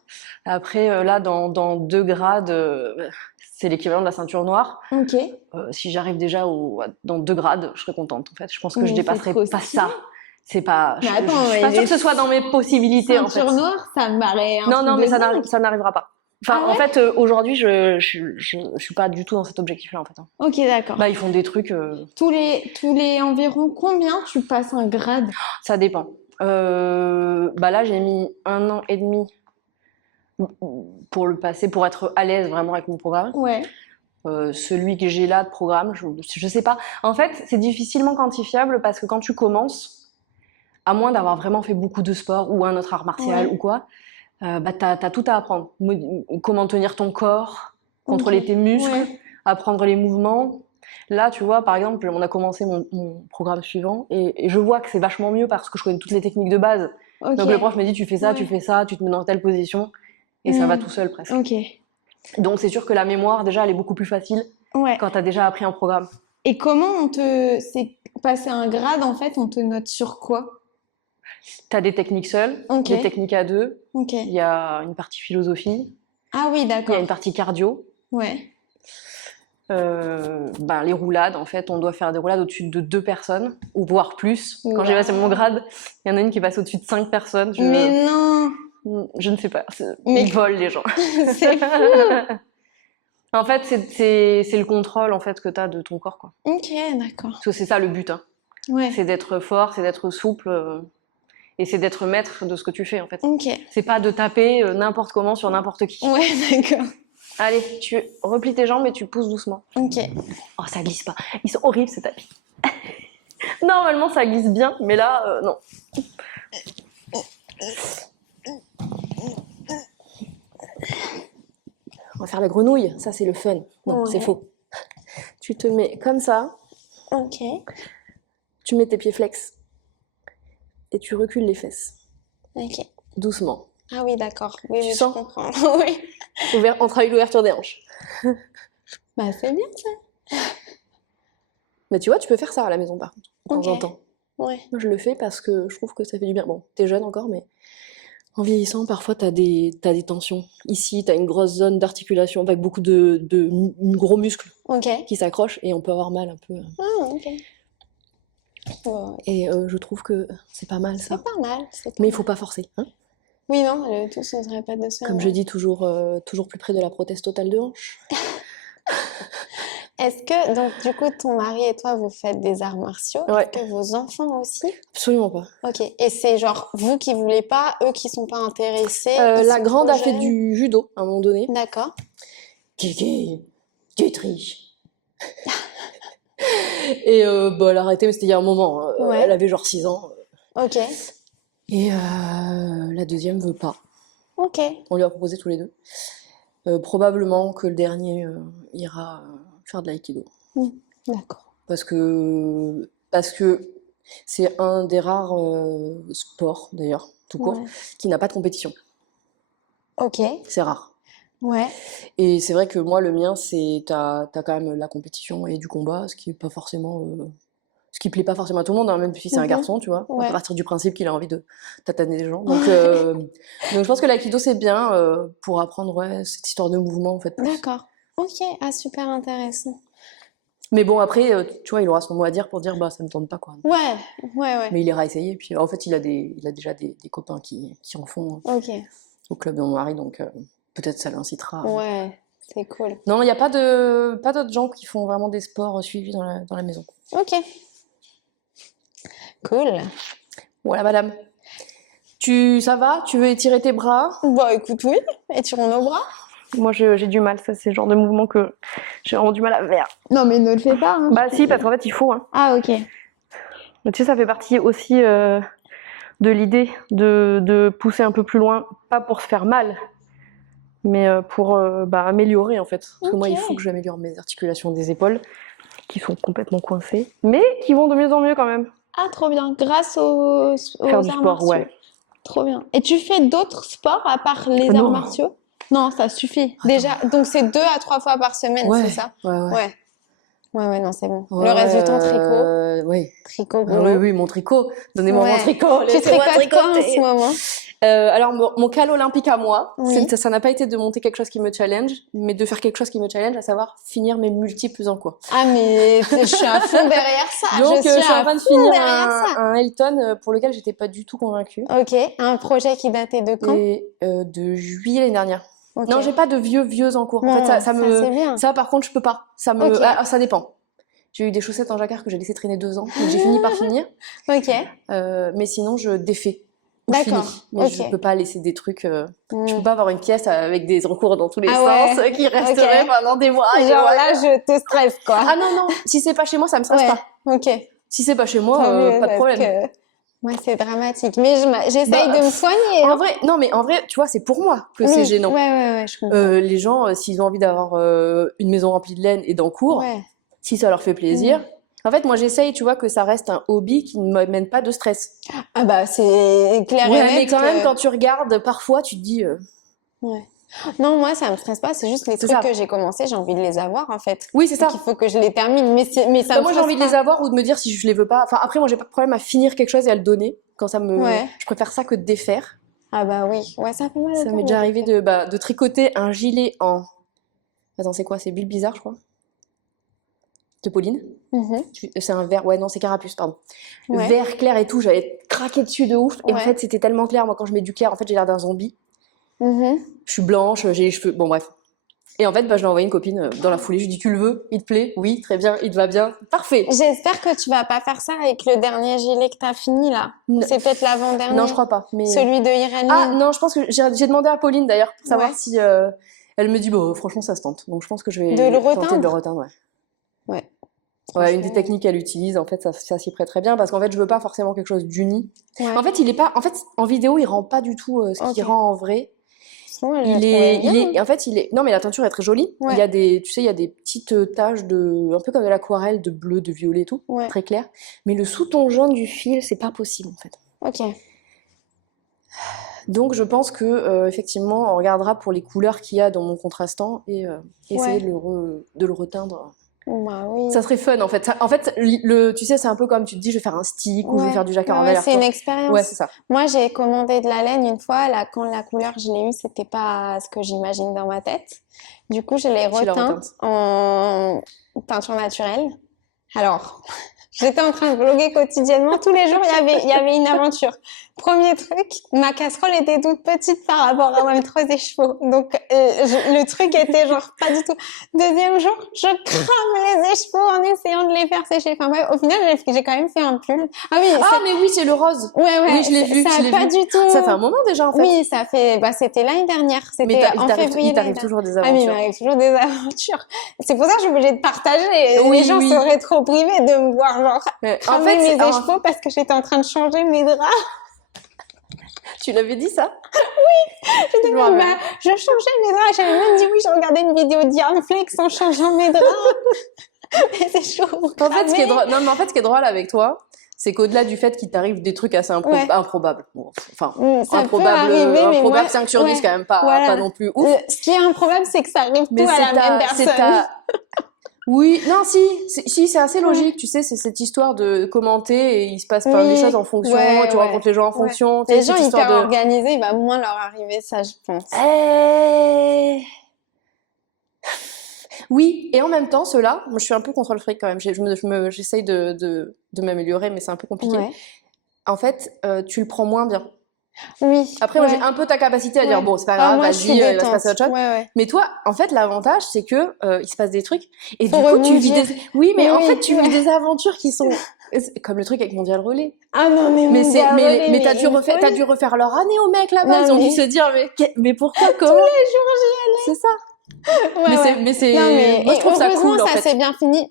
là, dans 2 grades, c'est l'équivalent de la ceinture noire. Ok. Si j'arrive déjà dans 2 grades, je serais contente, en fait. Je pense que je Mais dépasserai c'est trop pas stylé. ça. C'est pas. Mais Je attends, suis mais pas sûre les que ce soit dans mes possibilités, en fait. Ceinture noire, ça me paraît un Non, truc non, mais de dingue. ça n'arrivera pas. Enfin, Ah en ouais? fait, aujourd'hui, je suis pas du tout dans cet objectif-là, en fait. Hein. Ok, d'accord. Bah, ils font des trucs, Tous les environ combien tu passes un grade? ça dépend. Bah là, j'ai mis 1 an et demi pour le passer, pour être à l'aise vraiment avec mon programme. Ouais. Celui que j'ai là de programme, je sais pas. En fait, c'est difficilement quantifiable parce que quand tu commences, à moins d'avoir vraiment fait beaucoup de sport ou un autre art martial Ouais. ou quoi, bah t'as tout à apprendre. Comment tenir ton corps, contrôler tes muscles, Ouais. apprendre les mouvements. Là, tu vois, par exemple, on a commencé mon programme suivant et je vois que c'est vachement mieux parce que je connais toutes les techniques de base. Ok. Donc le prof me dit, tu fais ça, Ouais. tu fais ça, tu te mets dans telle position et ça va tout seul presque. Ok. Donc c'est sûr que la mémoire, déjà, elle est beaucoup plus facile Ouais. quand t'as déjà appris un programme. Et comment c'est passer un grade, en fait, on te note sur quoi? T'as des techniques seules, Ok. des techniques à 2, Ok. il y a une partie philosophie, Ah oui, il y a d'accord. une partie cardio. Ouais. Les roulades, en fait, on doit faire des roulades au-dessus de 2 personnes, ou voire plus. Quand j'ai Wow. passé mon grade, il y en a une qui passe au-dessus de 5 personnes. Mais non! Je ne sais pas. Mais- Ils volent, les gens. C'est fou! En fait, c'est le contrôle en fait, que tu as de ton corps. Quoi. Ok, d'accord. Parce que c'est ça le but. Hein. Ouais. C'est d'être fort, c'est d'être souple, et c'est d'être maître de ce que tu fais, en fait. Ok. C'est pas de taper n'importe comment sur n'importe qui. Ouais, d'accord. Allez, tu replies tes jambes et tu pousses doucement. Ok. Oh, ça glisse pas. Ils sont horribles, ces tapis. Normalement, ça glisse bien, mais là, non. On va faire la grenouille. Ça, c'est le fun. Non, Ouais. c'est faux. Tu te mets comme ça. Ok. Tu mets tes pieds flex. Et tu recules les fesses. Ok. Doucement. Ah oui, d'accord. Oui, Tu oui, sens je comprends. Oui. On travaille l'ouverture des hanches. Bah, c'est bien ça. Mais tu vois, tu peux faire ça à la maison, par contre, de temps Ok. en temps. Ouais. Moi, je le fais parce que je trouve que ça fait du bien. Bon, t'es jeune encore, mais en vieillissant, parfois, t'as des tensions. Ici, t'as une grosse zone d'articulation avec beaucoup de gros muscles Ok. qui s'accrochent et on peut avoir mal un peu. Ah, ok. Ouais. Et je trouve que c'est pas mal, ça. C'est pas mal. C'est pas Mais il mal. faut pas forcer. Hein. Oui, non, le tout ne serait pas de ça. Comme je dis, toujours plus près de la prothèse totale de hanche. Est-ce que, donc, du coup, ton mari et toi, vous faites des arts martiaux? Ouais. Est-ce que vos enfants aussi? Absolument pas. Ok. Et c'est genre, vous qui voulez pas, eux qui sont pas intéressés? La sont grande trop a fait jeunes? du judo à un moment donné. D'accord. Kiki, tu triches. Et elle a arrêté, mais c'était il y a un moment. Hein. Ouais. Elle avait genre 6 ans. Ok. Et la deuxième veut pas. Ok. On lui a proposé tous les deux. Probablement que le dernier ira faire de l'aïkido. D'accord. Parce que c'est un des rares sports, d'ailleurs, tout court, Ouais. qui n'a pas de compétition. Ok. C'est rare. Ouais. Et c'est vrai que moi, le mien, t'as quand même la compétition et du combat, ce qui est pas forcément, ce qui plaît pas forcément à tout le monde, hein, même si c'est un garçon, tu vois. On Ouais. peut partir du principe qu'il a envie de tataner les gens. Donc je pense que l'aïkido, c'est bien pour apprendre cette histoire de mouvement, en fait. Plus. D'accord. Ok. Ah, super intéressant. Mais bon, après, tu vois, il aura son mot à dire pour dire, bah, ça me tente pas, quoi. Ouais. Ouais. Mais il ira essayer. Puis en fait, il a déjà des copains qui en font Ok. au club de mon mari, donc peut-être ça l'incitera. Ouais. C'est cool. Non, il n'y a pas d'autres gens qui font vraiment des sports suivis dans la maison. Ok. Cool. Voilà, madame. Ça va? Tu veux étirer tes bras? Bah écoute, oui. Étirons nos bras. Moi, j'ai du mal. Ça, c'est le genre de mouvement que j'ai vraiment du mal à faire. Non, mais ne le fais pas. Hein. Bah si, parce qu'en fait, il faut. Hein. Ah, ok. Mais tu sais, ça fait partie aussi de l'idée de pousser un peu plus loin, pas pour se faire mal, mais pour améliorer, en fait. Parce que moi, il faut que j'améliore mes articulations des épaules, qui sont complètement coincées, mais qui vont de mieux en mieux quand même. Ah, trop bien. Grâce aux Faire du arts sport, martiaux. ouais. Trop bien. Et tu fais d'autres sports à part les arts martiaux? Non, ça suffit. Attends. Déjà, donc c'est 2 à 3 fois par semaine, Ouais, c'est ça? ouais. Ouais, non, c'est bon. Ouais, Le reste du temps, tricot. Oui. Tricot, Ah boulot. oui, mon tricot. Donnez-moi Ouais. mon tricot. Tu Laissez-moi tricotes quoi en tricoter. ce moment? Alors, mon cal olympique à moi, Oui. ça n'a pas été de monter quelque chose qui me challenge, mais de faire quelque chose qui me challenge, à savoir finir mes multiples en cours. Ah, mais je suis à fond derrière ça. Donc, je suis à en train de fond finir derrière ça. un Elton pour lequel j'étais pas du tout convaincue. Ok, un projet qui datait de quand? Et de juillet l'année dernière. Ok. Non, j'ai pas de vieux en cours. Non, En fait, ça c'est bien. ça, par contre, je peux pas. Ok. Ça dépend. J'ai eu des chaussettes en jacquard que j'ai laissé traîner 2 ans, donc j'ai fini par finir. Ok, Mais sinon, je défais. Ou je d'accord. finis. Mais je Ok. peux pas laisser des trucs. Je Hmm. peux pas avoir une pièce avec des encours dans tous les Ah ouais. sens qui resteraient Ok. pendant des mois. et des Genre mois. là, je te stresse, quoi. Ah non, si c'est pas chez moi, ça me stresse Ouais. pas. Ok. Si c'est pas chez moi, Tant mieux, pas de parce problème. que moi, c'est dramatique. Mais j'essaye Bah, de me soigner. En Hein. vrai, non, mais en vrai, tu vois, c'est pour moi que Oui. c'est gênant. Ouais, je comprends. Les gens, s'ils ont envie d'avoir une maison remplie de laine et d'encours, Ouais. si ça leur fait plaisir. En fait, moi, j'essaye, tu vois, que ça reste un hobby qui ne m'amène pas de stress. Ah bah, c'est clair et Ouais, net mais quand que- même, quand tu regardes, parfois, tu te dis... Ouais. Non, moi, ça me stresse pas. C'est juste les C'est trucs ça. que j'ai commencé, j'ai envie de les avoir, en fait. Oui, c'est ça. Donc, il faut que je les termine. Mais ça Bah, me moi, j'ai stresse envie de pas. les avoir ou de me dire si je les veux pas. Enfin, après, moi, j'ai pas de problème à finir quelque chose et à le donner. Quand ça me... Ouais. Je préfère ça que de défaire. Ah bah oui. Ouais, ça fait mal au Ça cœur, m'est mais déjà arrivé parfait. de tricoter un gilet en... Attends, c'est quoi? C'est Bill Bizarre, je crois. De Pauline. Mhm. C'est un vert... Ouais, non, c'est Carapuce, pardon. Ouais. Vert clair et tout, j'avais craqué dessus de ouf. Et en Ouais. fait, c'était tellement clair. Moi, quand je mets du clair, en fait, j'ai l'air d'un zombie. Mhm. Je suis blanche, j'ai les cheveux... Bon, bref. Et en fait, je l'ai envoyé une copine dans la foulée. Je lui ai dit, tu le veux? Il te plaît? Oui, très bien. Il te va bien? Parfait. J'espère que tu vas pas faire ça avec le dernier gilet que t'as fini, là. Non. C'est peut-être l'avant-dernier. Non, je crois pas. Mais... Celui de Irène Ah Lin. non, je pense que j'ai demandé à Pauline d'ailleurs pour savoir Ouais. si elle me dit bon franchement ça se tente. Donc je pense que je vais De le tenter de reteindre le reteindre, ouais. Ouais. Ouais, une des Franchement. techniques qu'elle utilise, en fait, ça s'y prête très bien parce qu'en fait, je veux pas forcément quelque chose d'uni. Ouais. En fait, il est pas, en fait, en vidéo, il rend pas du tout ce qu'il Ok. rend en vrai. Sinon, elle Il l'a est, trouvé bien. en fait, non mais la teinture est très jolie. Ouais. Il y a tu sais, il y a des petites taches un peu comme de l'aquarelle, de bleu, de violet et tout, Ouais. très clair. Mais le sous-ton jaune du fil, c'est pas possible en fait. Ok. Donc je pense que effectivement, on regardera pour les couleurs qu'il y a dans mon contrastant et essayer Ouais. de le reteindre. Bah oui. Ça serait fun en fait. En fait, tu sais, c'est un peu comme tu te dis, je vais faire un stick ou je vais Ouais. faire du jacquard en Ouais, c'est une aller-retour. expérience. Ouais, c'est ça. Moi, j'ai commandé de la laine une fois. Là, quand la couleur, je l'ai eue, c'était pas ce que j'imagine dans ma tête. Du coup, je l'ai Tu l'as reteint reteinte. en peinture naturelle. Alors, j'étais en train de vlogger quotidiennement. Tous les jours, il y avait une aventure. Premier truc, ma casserole était toute petite par rapport à même 3 écheveaux. Donc, le truc était genre pas du tout. Deuxième jour, je crame les écheveaux en essayant de les faire sécher. Enfin bref, au final, j'ai quand même fait un pull. Ah oui, Ah, mais oui, c'est le rose. ouais, Oui, je l'ai vu, ça je a l'ai pas vu. du tout. Ça fait un moment déjà en fait. Oui, ça fait, c'était l'année dernière. Mais C'était en février. il t'arrive toujours des Ah oui, il aventures. m'arrive toujours des aventures. C'est pour ça que je suis obligée de partager. Oui, Les gens oui. seraient trop privés de me voir genre En cramer fait, mes écheveaux parce que j'étais en train de changer mes draps. tu l'avais dit ça? J'étais Je me là, rappelle. bah, je changeais mes draps. J'avais même dit oui, je regardais une vidéo d'Iarnflex en changeant mes draps. Mais c'est chaud. En fait, ce qui est drôle, non, mais en fait, ce qui est drôle avec toi, c'est qu'au-delà du fait qu'il t'arrive des trucs assez Ouais. improbables, bon, enfin, Ça peut improbable, arriver, mais improbable moi, 5 sur 10 ouais, quand même, pas voilà. non plus ouf. Ce qui est improbable, c'est que ça arrive Mais tout à la même c'est personne. ta... Oui, non, si, c'est assez Ouais. logique, tu sais, c'est cette histoire de commenter et il se passe pas des Oui, choses en fonction, ouais, tu ouais. rencontres les gens en Ouais. fonction, tu sais, Les gens cette histoire hyper de... organisés, il va moins leur arriver ça, je pense. Oui, et en même temps, ceux-là, moi, je suis un peu contre le fric quand même, j'essaye de m'améliorer, mais c'est un peu compliqué. Ouais. En fait, tu le prends moins bien. Oui. Après, moi, ouais. j'ai un peu ta capacité à dire, Ouais. bon, c'est pas Ah, grave, moi, je suis vas-y, il va se détente. passer autre chose. Ouais, ouais. Mais toi, en fait, l'avantage, c'est que il se passe des trucs et Faut du coup, tu vis rebondir. des... Oui, mais en Oui, fait, tu vis ouais. des aventures qui sont... Comme le truc avec Mondial Relais. Ah non, mais Mais Mondial Relais, mais t'as dû une t'as folie. dû refaire leur année aux mecs là-bas. Non, Ils ont dû mais- se dire, mais pourquoi, comment? Tous les jours, C'est ça. Ouais, ouais. Mais c'est, Non, mais moi, je et trouve ça heureusement, cool, en ça fait. s'est bien fini.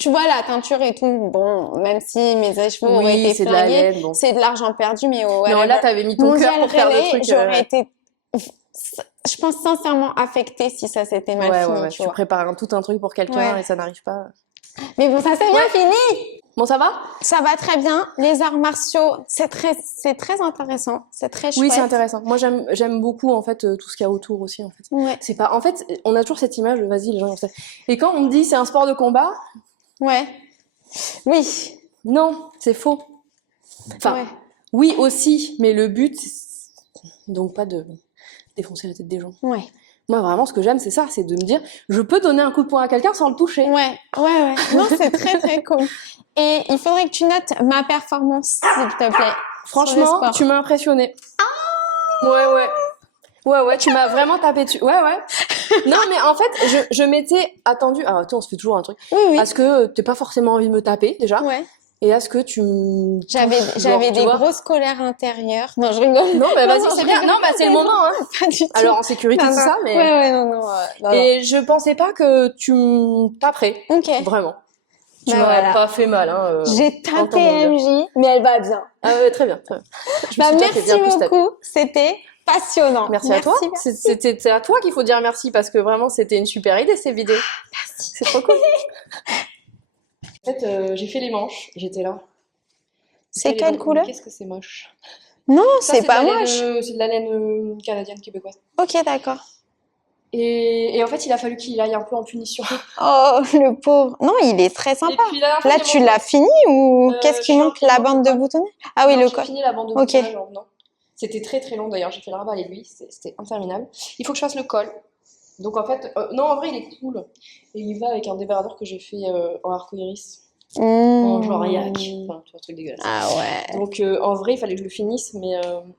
Tu vois, la teinture et tout, bon, même si mes cheveux auraient Oui, été c'est de la flingués, laine, bon. c'est de l'argent perdu, mais Non, whatever. là, t'avais mis ton cœur Mondial pour faire le Relais, truc. j'aurais été, je pense sincèrement affectée si ça s'était mal fini, tu Tu vois. prépares tout un truc pour quelqu'un Ouais. et ça n'arrive pas. Mais bon, ça s'est bien fini. Bon, ça va? Ça va très bien. Les arts martiaux, c'est très intéressant. C'est très chouette. Oui, c'est intéressant. Moi, j'aime beaucoup, en fait, tout ce qu'il y a autour aussi, en fait. Ouais. C'est pas, en fait, on a toujours cette image de, vas-y, les gens, ils savent. Et quand on me dit c'est un sport de combat, Ouais. Oui. non, c'est faux. Enfin, Ouais. oui aussi, mais le but, donc pas de défoncer la tête des gens. Ouais. Moi, vraiment, ce que j'aime, c'est ça, c'est de me dire, je peux donner un coup de poing à quelqu'un sans le toucher. Ouais. Non, c'est très, très cool. Et il faudrait que tu notes ma performance, s'il te plaît. Franchement, tu m'as impressionné. Ouais, tu m'as vraiment tapé dessus. Ouais. Non, mais en fait, je m'étais attendue. Ah, attends, on se fait toujours un truc. Oui. À ce que t'aies pas forcément envie de me taper, déjà. Ouais. Et à ce que tu me. J'avais tu des vois. grosses colères intérieures. Non, je rigole. Non, bah vas-y, Non, c'est je bien. rigole. Non, bah c'est le moment, hein. Pas du tout. Alors, en sécurité, Non, tout non. ça, mais. Ouais, non. Et je pensais pas que tu me taperais. Ok. Vraiment. Tu Bah m'as voilà. pas fait mal, hein. J'ai en temps tapé mondial. MJ, mais elle va bien. Ah ouais, très bien. Je me Bah, suis déjà fait merci bien plus taper. beaucoup. C'était passionnant. Merci à toi. C'est à toi qu'il faut dire merci parce que vraiment c'était une super idée ces vidéos. Merci. C'est trop cool. En fait, j'ai fait les manches. J'étais là. C'est quelle couleur? Qu'est-ce que c'est moche. Non, Ça, c'est pas de la moche. C'est de la laine canadienne québécoise. Ok, d'accord. Et en fait, il a fallu qu'il aille un peu en punition. Oh, le pauvre. Non, il est très sympa. Et puis, la dernière fois, Là, j'ai tu monté- l'as fini ou qu'est-ce je qui suis manque? un peu La dans bande le de col. boutonnage? Ah oui, Non, le j'ai col. fini la bande de Ok. boutonnage en venant. C'était très très long d'ailleurs. J'ai fait le rabat à l'aiguille. C'était interminable. Il faut que je fasse le col. Donc en fait, non, en vrai, il est cool. Et il va avec un débardeur que j'ai fait en arco-iris. En genre yak. Enfin, tu vois, un truc dégueulasse. Ah ouais. Donc en vrai, il fallait que je le finisse.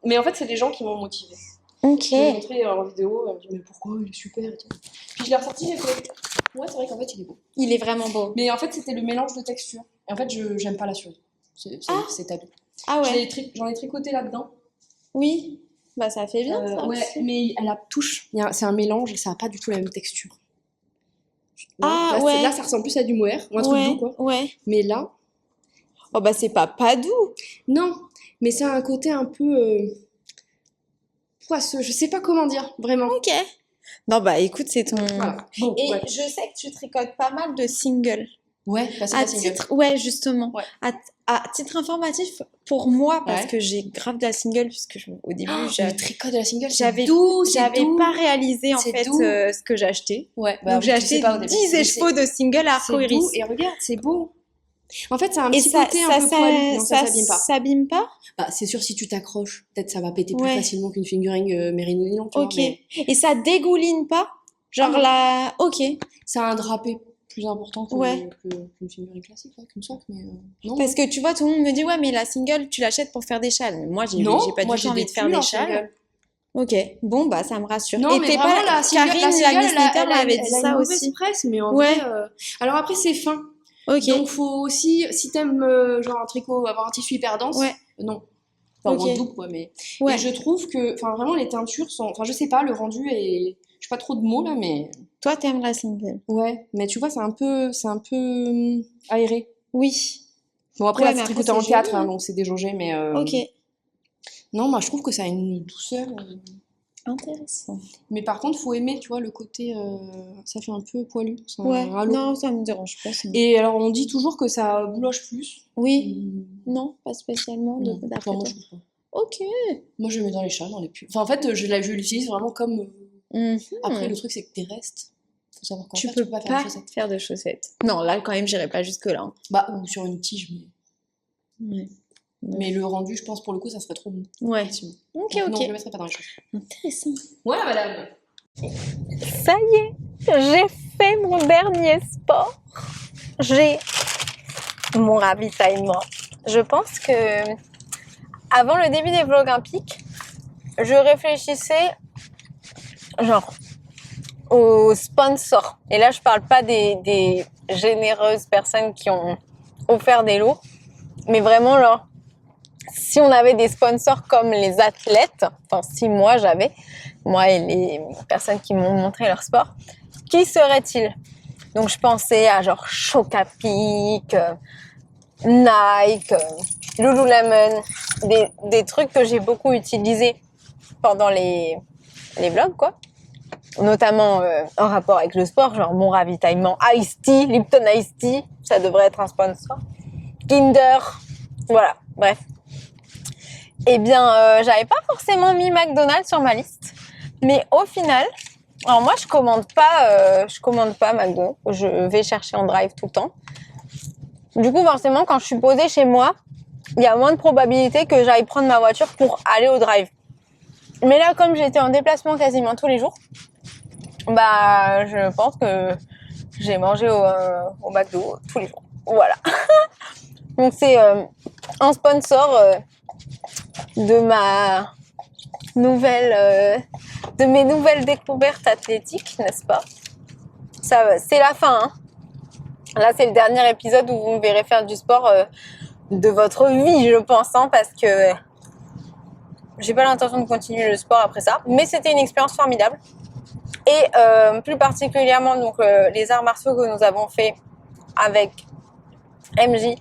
Mais en fait, c'est des gens qui m'ont motivée. Ok. Je l'ai montré en vidéo. Elle me dit, mais pourquoi? Il est super et tout. Puis je l'ai ressorti, j'ai fait. Ouais, c'est vrai qu'en fait, il est beau. Il est vraiment beau. Mais en fait, c'était le mélange de textures. Et en fait, j'aime pas la suède. C'est tabou. Ah ouais. J'en ai tricoté là-dedans. Oui. Bah ça fait bien ça Ouais, aussi. mais elle a touche. C'est un mélange et ça n'a pas du tout la même texture. Ah, là, ouais. Là, ça ressemble plus à du mohair ou un truc doux, quoi. Ouais. Mais là, Oh bah c'est pas doux. non. Mais ça a un côté un peu poisseux. Je sais pas comment dire, vraiment. Ok. Non bah écoute, c'est ton... Voilà. Bon, Et ouais. je sais que tu tricotes pas mal de singles. Ouais, bah, c'est À pas single. titre, ouais, justement. Ouais. À titre informatif, pour moi, parce Ouais. que j'ai grave de la single, puisque au début, Le tricot de la single, c'est j'avais doux, c'est j'avais doux. pas réalisé en C'est fait doux. ce que j'achetais. Ouais, Donc j'ai tu acheté sais pas au début. 10 Mais échevaux de single à c'est doux arco-iris. et regarde, c'est beau. En fait, c'est un Et petit côté un peu poilu. Non, ça s'abîme pas. s'abîme pas. Bah, c'est sûr, si tu t'accroches, peut-être ça va péter plus Ouais. facilement qu'une fingering Merino Nylon, tu Ok. vois, mais Et ça dégouline pas? Genre Ah non. là, ok. ça a un drapé plus important Ouais. qu'une fingering classique, ouais, qu'une socle, mais non. Parce que tu vois, tout le monde me dit, ouais, mais la single, tu l'achètes pour faire des châles. Mais moi, j'ai Non, pas moi, du tout j'ai envie des de faire pulls des en châles. single. Ok, bon, bah ça me rassure. Non, Et mais t'es vraiment, pas... la single, Karine, la single, la newsletter, elle a m'avait dit une ça mauvaise aussi. presse, mais en Ouais. vrai... Alors après, c'est fin. Ok. Donc, faut aussi, si t'aimes genre un tricot, avoir un tissu hyper dense, Ouais. non. Enfin, Ok. ou un double, quoi, mais... Ouais. Et je trouve que, enfin, vraiment, les teintures sont... Enfin, je sais pas, le rendu est... Je sais pas trop de mots, là, mais... Toi, t'aimes la single. Ouais, mais tu vois, c'est un peu aéré. Oui. Bon, après, Ouais, là, mais c'est après, tricoté en c'est 4, joli, hein. donc c'est déjaugé, mais... Ok. Non, moi, je trouve que ça a une douceur... Intéressant. Mais par contre, faut aimer, tu vois, le côté, ça fait un peu poilu, c'est Ouais, un halo. non, ça me dérange pas. Et alors, on dit toujours que ça bouloche plus. Oui, non, pas spécialement, Non, d'après moi toi. je trouve pas. Ok. Moi, je le mets dans les chats, dans les pulls. Enfin, en fait, je l'utilise vraiment comme. Après, le truc, c'est que tes restes, faut savoir qu'en Tu faire, peux tu peux pas pas faire de chaussettes. faire de chaussettes. Non, là, quand même, j'irai pas jusque-là. Hein. Bah, ou sur une tige, mais. Ouais. Mais le rendu, je pense, pour le coup, ça serait trop bon. Ouais. Effectivement. Ok, Donc, non, je ok. le mettrais pas dans les chaussettes. Intéressant. Voilà, madame. Ça y est, j'ai fait mon dernier sport. J'ai mon ravitaillement. Je pense que avant le début des vlogs olympiques, je réfléchissais genre aux sponsors. Et là, je parle pas des généreuses personnes qui ont offert des lots, mais vraiment genre si on avait des sponsors comme les athlètes, enfin si moi j'avais, moi et les personnes qui m'ont montré leur sport, qui serait-il? Donc je pensais à genre Chocapic, Nike, Lululemon, des trucs que j'ai beaucoup utilisés pendant les vlogs quoi. Notamment en rapport avec le sport, genre mon ravitaillement Ice Tea, Lipton Ice Tea, ça devrait être un sponsor. Kinder, voilà, bref. Eh bien, j'avais pas forcément mis McDonald's sur ma liste, mais au final, alors moi je commande pas McDo, je vais chercher en drive tout le temps. Du coup, forcément, quand je suis posée chez moi, il y a moins de probabilité que j'aille prendre ma voiture pour aller au drive. Mais là, comme j'étais en déplacement quasiment tous les jours, bah, je pense que j'ai mangé au McDo tous les jours. Voilà. Donc c'est un sponsor de ma de mes nouvelles découvertes athlétiques, n'est-ce pas? Ça, c'est la fin. Hein. Là, c'est le dernier épisode où vous me verrez faire du sport de votre vie, je pense, hein, parce que j'ai pas l'intention de continuer le sport après ça. Mais c'était une expérience formidable. Et plus particulièrement donc les arts martiaux que nous avons fait avec MJ,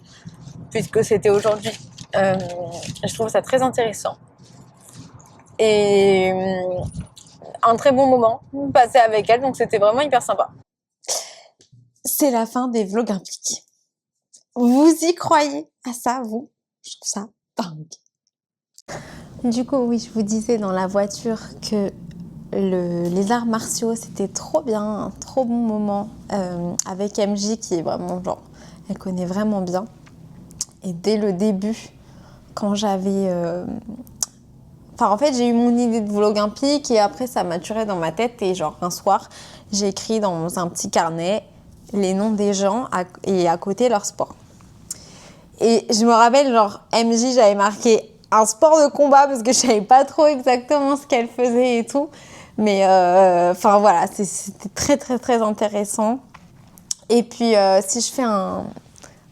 puisque c'était aujourd'hui. Je trouve ça très intéressant. Et un très bon moment passé avec elle, donc c'était vraiment hyper sympa. C'est la fin des vlogs olympiques. Vous y croyez à ça, vous? Je trouve ça dingue. Du coup, oui, je vous disais dans la voiture que les arts martiaux, c'était trop bien, un trop bon moment avec MJ qui est vraiment genre, elle connaît vraiment bien. Et dès le début, quand j'avais... Enfin, en fait, j'ai eu mon idée de vlog olympique et après, ça maturait dans ma tête. Et genre, un soir, j'ai écrit dans un petit carnet les noms des gens et à côté leur sport. Et je me rappelle, genre, MJ, j'avais marqué un sport de combat parce que je savais pas trop exactement ce qu'elle faisait et tout. Mais enfin, voilà, c'était très, très, très intéressant. Et puis, si je fais un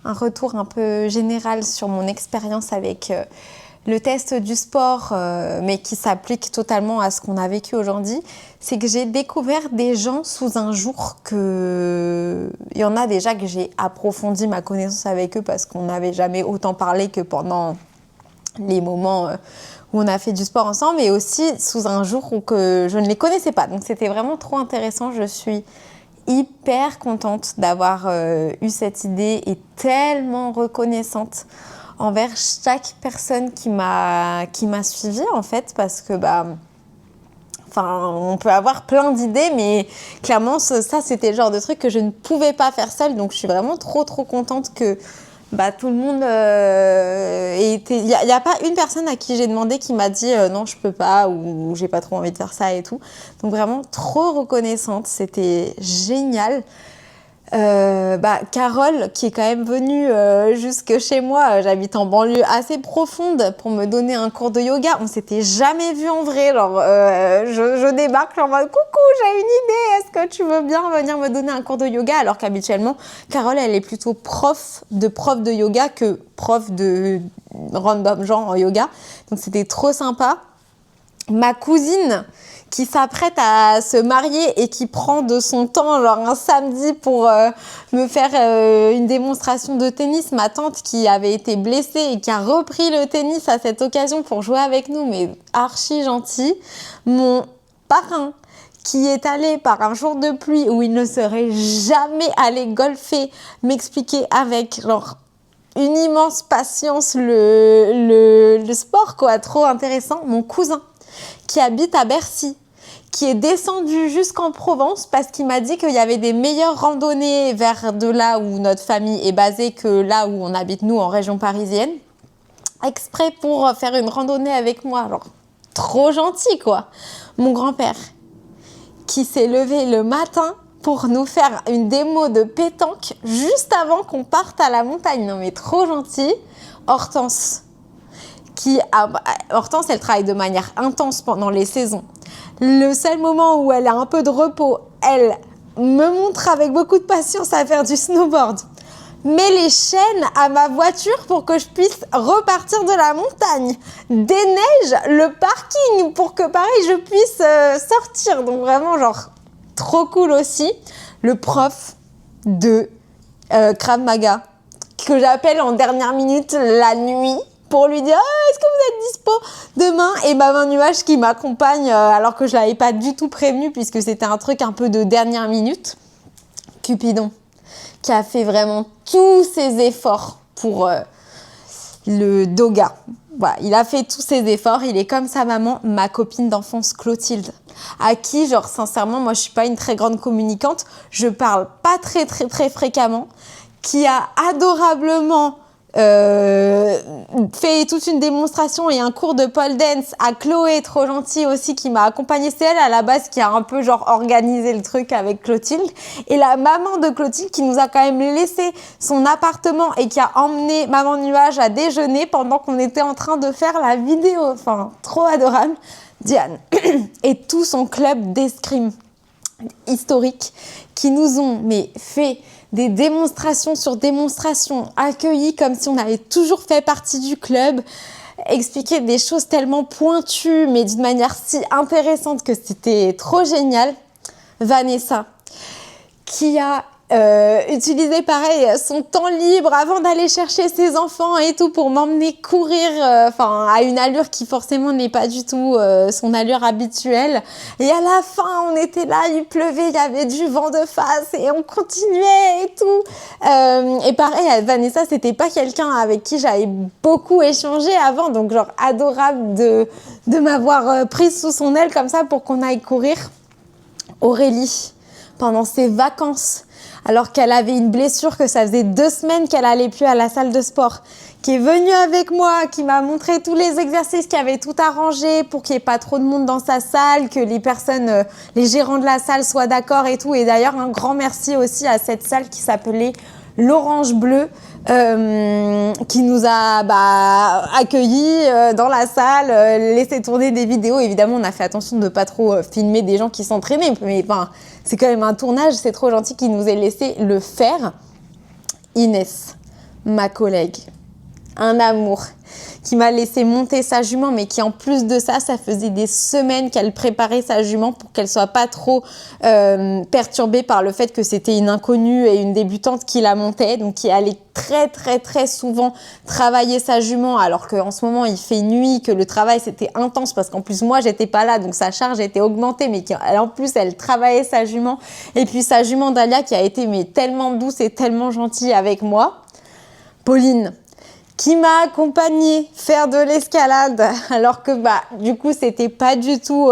retour un peu général sur mon expérience avec le test du sport, mais qui s'applique totalement à ce qu'on a vécu aujourd'hui, c'est que j'ai découvert des gens sous un jour que... Il y en a déjà que j'ai approfondi ma connaissance avec eux parce qu'on n'avait jamais autant parlé que pendant les moments où on a fait du sport ensemble, et aussi sous un jour où que je ne les connaissais pas. Donc c'était vraiment trop intéressant. Je suis hyper contente d'avoir eu cette idée et tellement reconnaissante envers chaque personne qui m'a suivie en fait, parce que on peut avoir plein d'idées, mais clairement ça c'était le genre de truc que je ne pouvais pas faire seule, donc je suis vraiment trop contente que tout le monde était... Il y a pas une personne à qui j'ai demandé qui m'a dit non je peux pas ou j'ai pas trop envie de faire ça et tout, donc vraiment trop reconnaissante, c'était génial. Carole qui est quand même venue jusque chez moi, j'habite en banlieue assez profonde, pour me donner un cours de yoga. On s'était jamais vu en vrai, genre je débarque en mode coucou, j'ai une idée, est-ce que tu veux bien venir me donner un cours de yoga, alors qu'habituellement Carole elle est plutôt prof de yoga que prof de random genre en yoga, donc c'était trop sympa. Ma cousine qui s'apprête à se marier et qui prend de son temps, genre un samedi, pour me faire une démonstration de tennis. Ma tante qui avait été blessée et qui a repris le tennis à cette occasion pour jouer avec nous, mais archi gentil. Mon parrain qui est allé par un jour de pluie où il ne serait jamais allé golfer, m'expliquer avec genre une immense patience le sport, quoi, trop intéressant. Mon cousin qui habite à Bercy, qui est descendu jusqu'en Provence parce qu'il m'a dit qu'il y avait des meilleures randonnées vers de là où notre famille est basée que là où on habite nous en région parisienne, exprès pour faire une randonnée avec moi. Genre, trop gentil, quoi. Mon grand-père qui s'est levé le matin pour nous faire une démo de pétanque juste avant qu'on parte à la montagne. Non mais trop gentil. Hortense, elle travaille de manière intense pendant les saisons. Le seul moment où elle a un peu de repos, elle me montre avec beaucoup de patience à faire du snowboard. Met les chaînes à ma voiture pour que je puisse repartir de la montagne. Déneige le parking pour que pareil je puisse sortir. Donc vraiment genre trop cool aussi. Le prof de Krav Maga que j'appelle en dernière minute la nuit pour lui dire est-ce que vous êtes dispo demain, et Maman Nuage qui m'accompagne alors que je l'avais pas du tout prévenu puisque c'était un truc un peu de dernière minute. Cupidon qui a fait vraiment tous ses efforts pour le doga. Voilà, il a fait tous ses efforts, il est comme sa maman, ma copine d'enfance Clotilde, à qui, genre, sincèrement, moi, je suis pas une très grande communicante, je parle pas très fréquemment, qui a adorablement fait toute une démonstration et un cours de pole dance à Chloé, trop gentille aussi, qui m'a accompagnée. C'est elle à la base qui a un peu genre organisé le truc avec Clotilde, et la maman de Clotilde qui nous a quand même laissé son appartement et qui a emmené Maman Nuage à déjeuner pendant qu'on était en train de faire la vidéo. Enfin, trop adorable. Diane et tout son club d'escrime historique qui nous ont fait des démonstrations sur démonstrations, accueillis comme si on avait toujours fait partie du club, expliquer des choses tellement pointues, mais d'une manière si intéressante que c'était trop génial. Vanessa, qui a utilisé pareil son temps libre avant d'aller chercher ses enfants et tout pour m'emmener courir à une allure qui forcément n'est pas du tout son allure habituelle, et à la fin on était là, il pleuvait, il y avait du vent de face et on continuait et tout, et pareil Vanessa, c'était pas quelqu'un avec qui j'avais beaucoup échangé avant, donc genre adorable de m'avoir prise sous son aile comme ça pour qu'on aille courir. Aurélie, pendant ses vacances, alors qu'elle avait une blessure, que ça faisait 2 semaines qu'elle allait plus à la salle de sport, qui est venue avec moi, qui m'a montré tous les exercices, qui avait tout arrangé pour qu'il n'y ait pas trop de monde dans sa salle, que les personnes, les gérants de la salle soient d'accord et tout. Et d'ailleurs, un grand merci aussi à cette salle qui s'appelait l'Orange Bleu, qui nous a accueillis dans la salle, laissé tourner des vidéos. Évidemment, on a fait attention de ne pas trop filmer des gens qui s'entraînaient, mais c'est quand même un tournage, c'est trop gentil qu'ils nous aient laissé le faire. Inès, ma collègue, un amour, qui m'a laissé monter sa jument, mais qui en plus de ça, ça faisait des semaines qu'elle préparait sa jument pour qu'elle soit pas trop perturbée par le fait que c'était une inconnue et une débutante qui la montait, donc qui allait très souvent travailler sa jument, alors qu'en ce moment il fait nuit, que le travail c'était intense parce qu'en plus moi j'étais pas là, donc sa charge était augmentée, mais en plus elle travaillait sa jument, et puis sa jument Dahlia qui a été tellement douce et tellement gentille avec moi. Pauline, qui m'a accompagnée faire de l'escalade, alors que du coup c'était pas du tout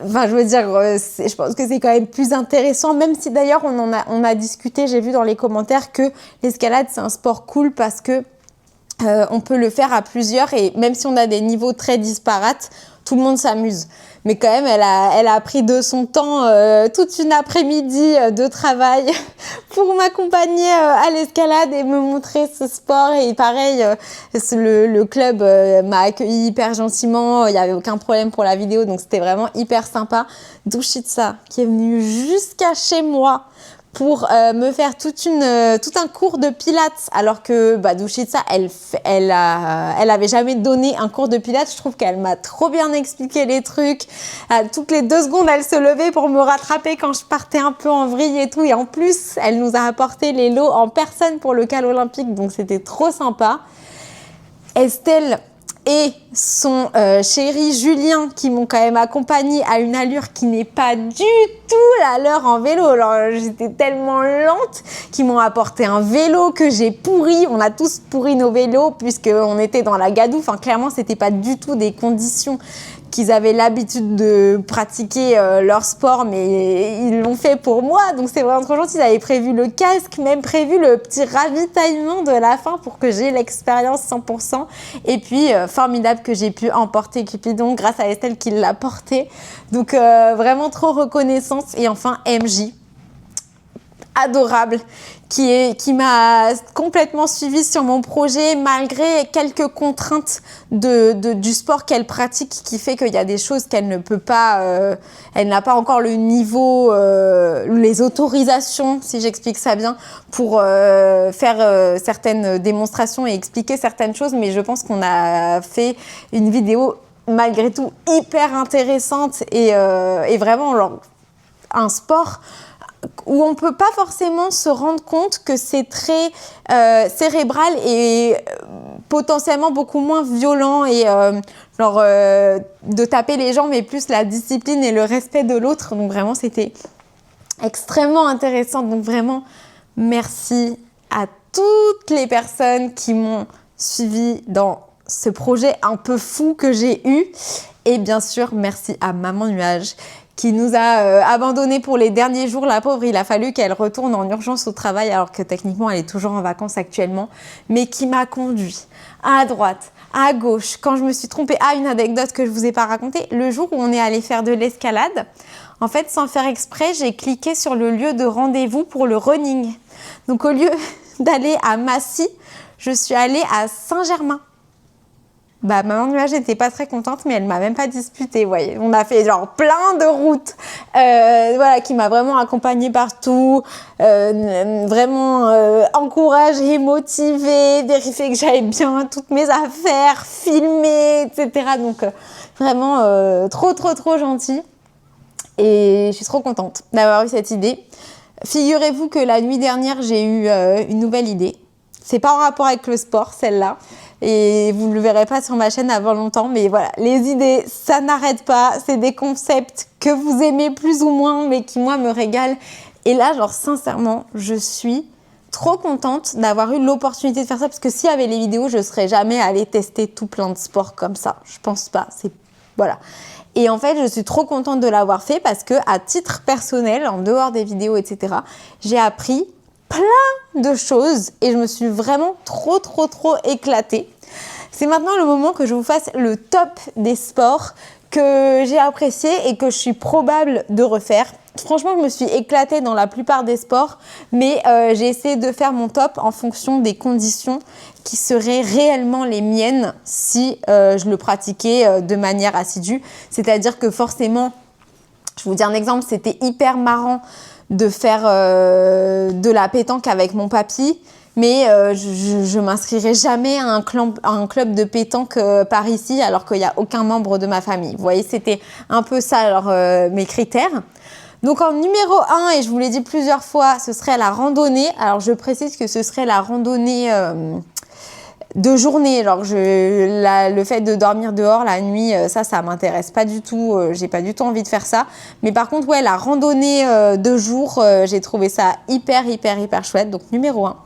je pense que c'est quand même plus intéressant, même si d'ailleurs on a discuté, j'ai vu dans les commentaires que l'escalade c'est un sport cool parce que on peut le faire à plusieurs, et même si on a des niveaux très disparates, tout le monde s'amuse. Mais quand même, elle a pris de son temps toute une après-midi de travail pour m'accompagner à l'escalade et me montrer ce sport. Et pareil, le club m'a accueilli hyper gentiment. Il n'y avait aucun problème pour la vidéo, donc c'était vraiment hyper sympa. Douchitsa, qui est venue jusqu'à chez moi pour me faire tout un cours de pilates, alors que Douchitsa, elle avait jamais donné un cours de pilates. Je trouve qu'elle m'a trop bien expliqué les trucs. Toutes les 2 secondes, elle se levait pour me rattraper quand je partais un peu en vrille et tout. Et en plus, elle nous a apporté les lots en personne pour le cal olympique, donc c'était trop sympa. Estelle et son chéri Julien qui m'ont quand même accompagnée à une allure qui n'est pas du tout la leur en vélo. Alors j'étais tellement lente qu'ils m'ont apporté un vélo que j'ai pourri. On a tous pourri nos vélos puisqu'on était dans la gadoue. Enfin clairement c'était pas du tout des conditions qu'ils avaient l'habitude de pratiquer leur sport, mais ils l'ont fait pour moi, donc c'est vraiment trop gentil. Ils avaient prévu le casque, même prévu le petit ravitaillement de la fin pour que j'ai l'expérience 100%. Et puis, formidable que j'ai pu emporter Cupidon grâce à Estelle qui l'a porté. Donc, vraiment trop reconnaissance. Et enfin, MJ, adorable, qui m'a complètement suivie sur mon projet malgré quelques contraintes du sport qu'elle pratique qui fait qu'il y a des choses qu'elle ne peut pas, elle n'a pas encore le niveau, les autorisations, si j'explique ça bien, pour faire certaines démonstrations et expliquer certaines choses, mais je pense qu'on a fait une vidéo malgré tout hyper intéressante et vraiment genre, un sport où on ne peut pas forcément se rendre compte que c'est très cérébral et potentiellement beaucoup moins violent et de taper les gens, mais plus la discipline et le respect de l'autre. Donc vraiment, c'était extrêmement intéressant. Donc vraiment, merci à toutes les personnes qui m'ont suivi dans ce projet un peu fou que j'ai eu. Et bien sûr, merci à Maman Nuage qui nous a abandonnés pour les derniers jours. La pauvre, il a fallu qu'elle retourne en urgence au travail alors que techniquement, elle est toujours en vacances actuellement, mais qui m'a conduit à droite, à gauche. Quand je me suis trompée, une anecdote que je vous ai pas racontée, le jour où on est allé faire de l'escalade, en fait, sans faire exprès, j'ai cliqué sur le lieu de rendez-vous pour le running. Donc, au lieu d'aller à Massy, je suis allée à Saint-Germain. Maman Nuage n'était pas très contente, mais elle m'a même pas disputée, vous voyez. On a fait genre plein de routes, voilà, qui m'a vraiment accompagnée partout, vraiment encouragée, motivée, vérifier que j'avais bien toutes mes affaires, filmées, etc. Donc vraiment trop gentil. Et je suis trop contente d'avoir eu cette idée. Figurez-vous que la nuit dernière, j'ai eu une nouvelle idée. C'est pas en rapport avec le sport, celle-là. Et vous ne le verrez pas sur ma chaîne avant longtemps, mais voilà, les idées, ça n'arrête pas. C'est des concepts que vous aimez plus ou moins, mais qui, moi, me régalent. Et là, genre, sincèrement, je suis trop contente d'avoir eu l'opportunité de faire ça, parce que s'il y avait les vidéos, je ne serais jamais allée tester tout plein de sports comme ça. Je pense pas. Voilà. Et en fait, je suis trop contente de l'avoir fait parce que, à titre personnel, en dehors des vidéos, etc., j'ai appris plein de choses et je me suis vraiment trop éclatée. C'est maintenant le moment que je vous fasse le top des sports que j'ai apprécié et que je suis probable de refaire. Franchement, je me suis éclatée dans la plupart des sports, mais j'ai essayé de faire mon top en fonction des conditions qui seraient réellement les miennes si je le pratiquais de manière assidue. C'est-à-dire que forcément, je vous dis un exemple, c'était hyper marrant de faire de la pétanque avec mon papy, mais je m'inscrirai jamais à un club de pétanque par ici alors qu'il n'y a aucun membre de ma famille. Vous voyez, c'était un peu ça alors, mes critères. Donc en numéro 1, et je vous l'ai dit plusieurs fois, ce serait la randonnée. Alors je précise que ce serait la randonnée de journée, genre le fait de dormir dehors la nuit, ça m'intéresse pas du tout, j'ai pas du tout envie de faire ça. Mais par contre, ouais, la randonnée de jour, j'ai trouvé ça hyper chouette, donc numéro 1.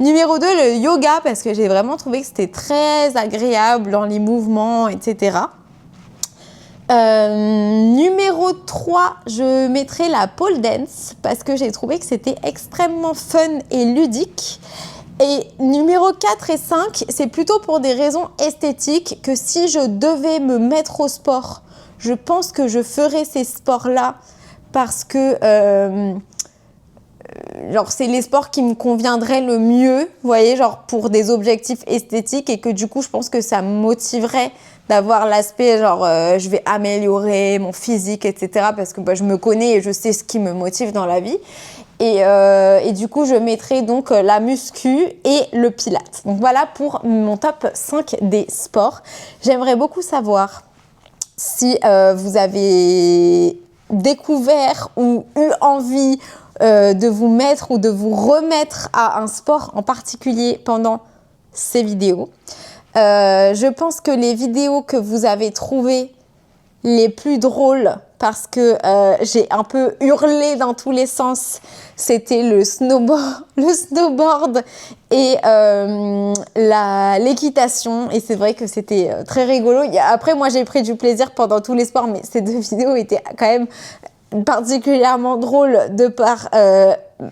Numéro 2, le yoga, parce que j'ai vraiment trouvé que c'était très agréable dans les mouvements, etc. Numéro 3, je mettrai la pole dance, parce que j'ai trouvé que c'était extrêmement fun et ludique. Et numéro 4 et 5, c'est plutôt pour des raisons esthétiques que si je devais me mettre au sport, je pense que je ferais ces sports-là parce que genre c'est les sports qui me conviendraient le mieux, vous voyez, genre pour des objectifs esthétiques et que du coup je pense que ça me motiverait d'avoir l'aspect genre je vais améliorer mon physique, etc. parce que je me connais et je sais ce qui me motive dans la vie. Et du coup, je mettrai donc la muscu et le pilate. Donc voilà pour mon top 5 des sports. J'aimerais beaucoup savoir si vous avez découvert ou eu envie de vous mettre ou de vous remettre à un sport en particulier pendant ces vidéos. Je pense que les vidéos que vous avez trouvées les plus drôles, parce que j'ai un peu hurlé dans tous les sens, c'était le snowboard et l'équitation. Et c'est vrai que c'était très rigolo. Après, moi, j'ai pris du plaisir pendant tous les sports, mais ces deux vidéos étaient quand même particulièrement drôles de par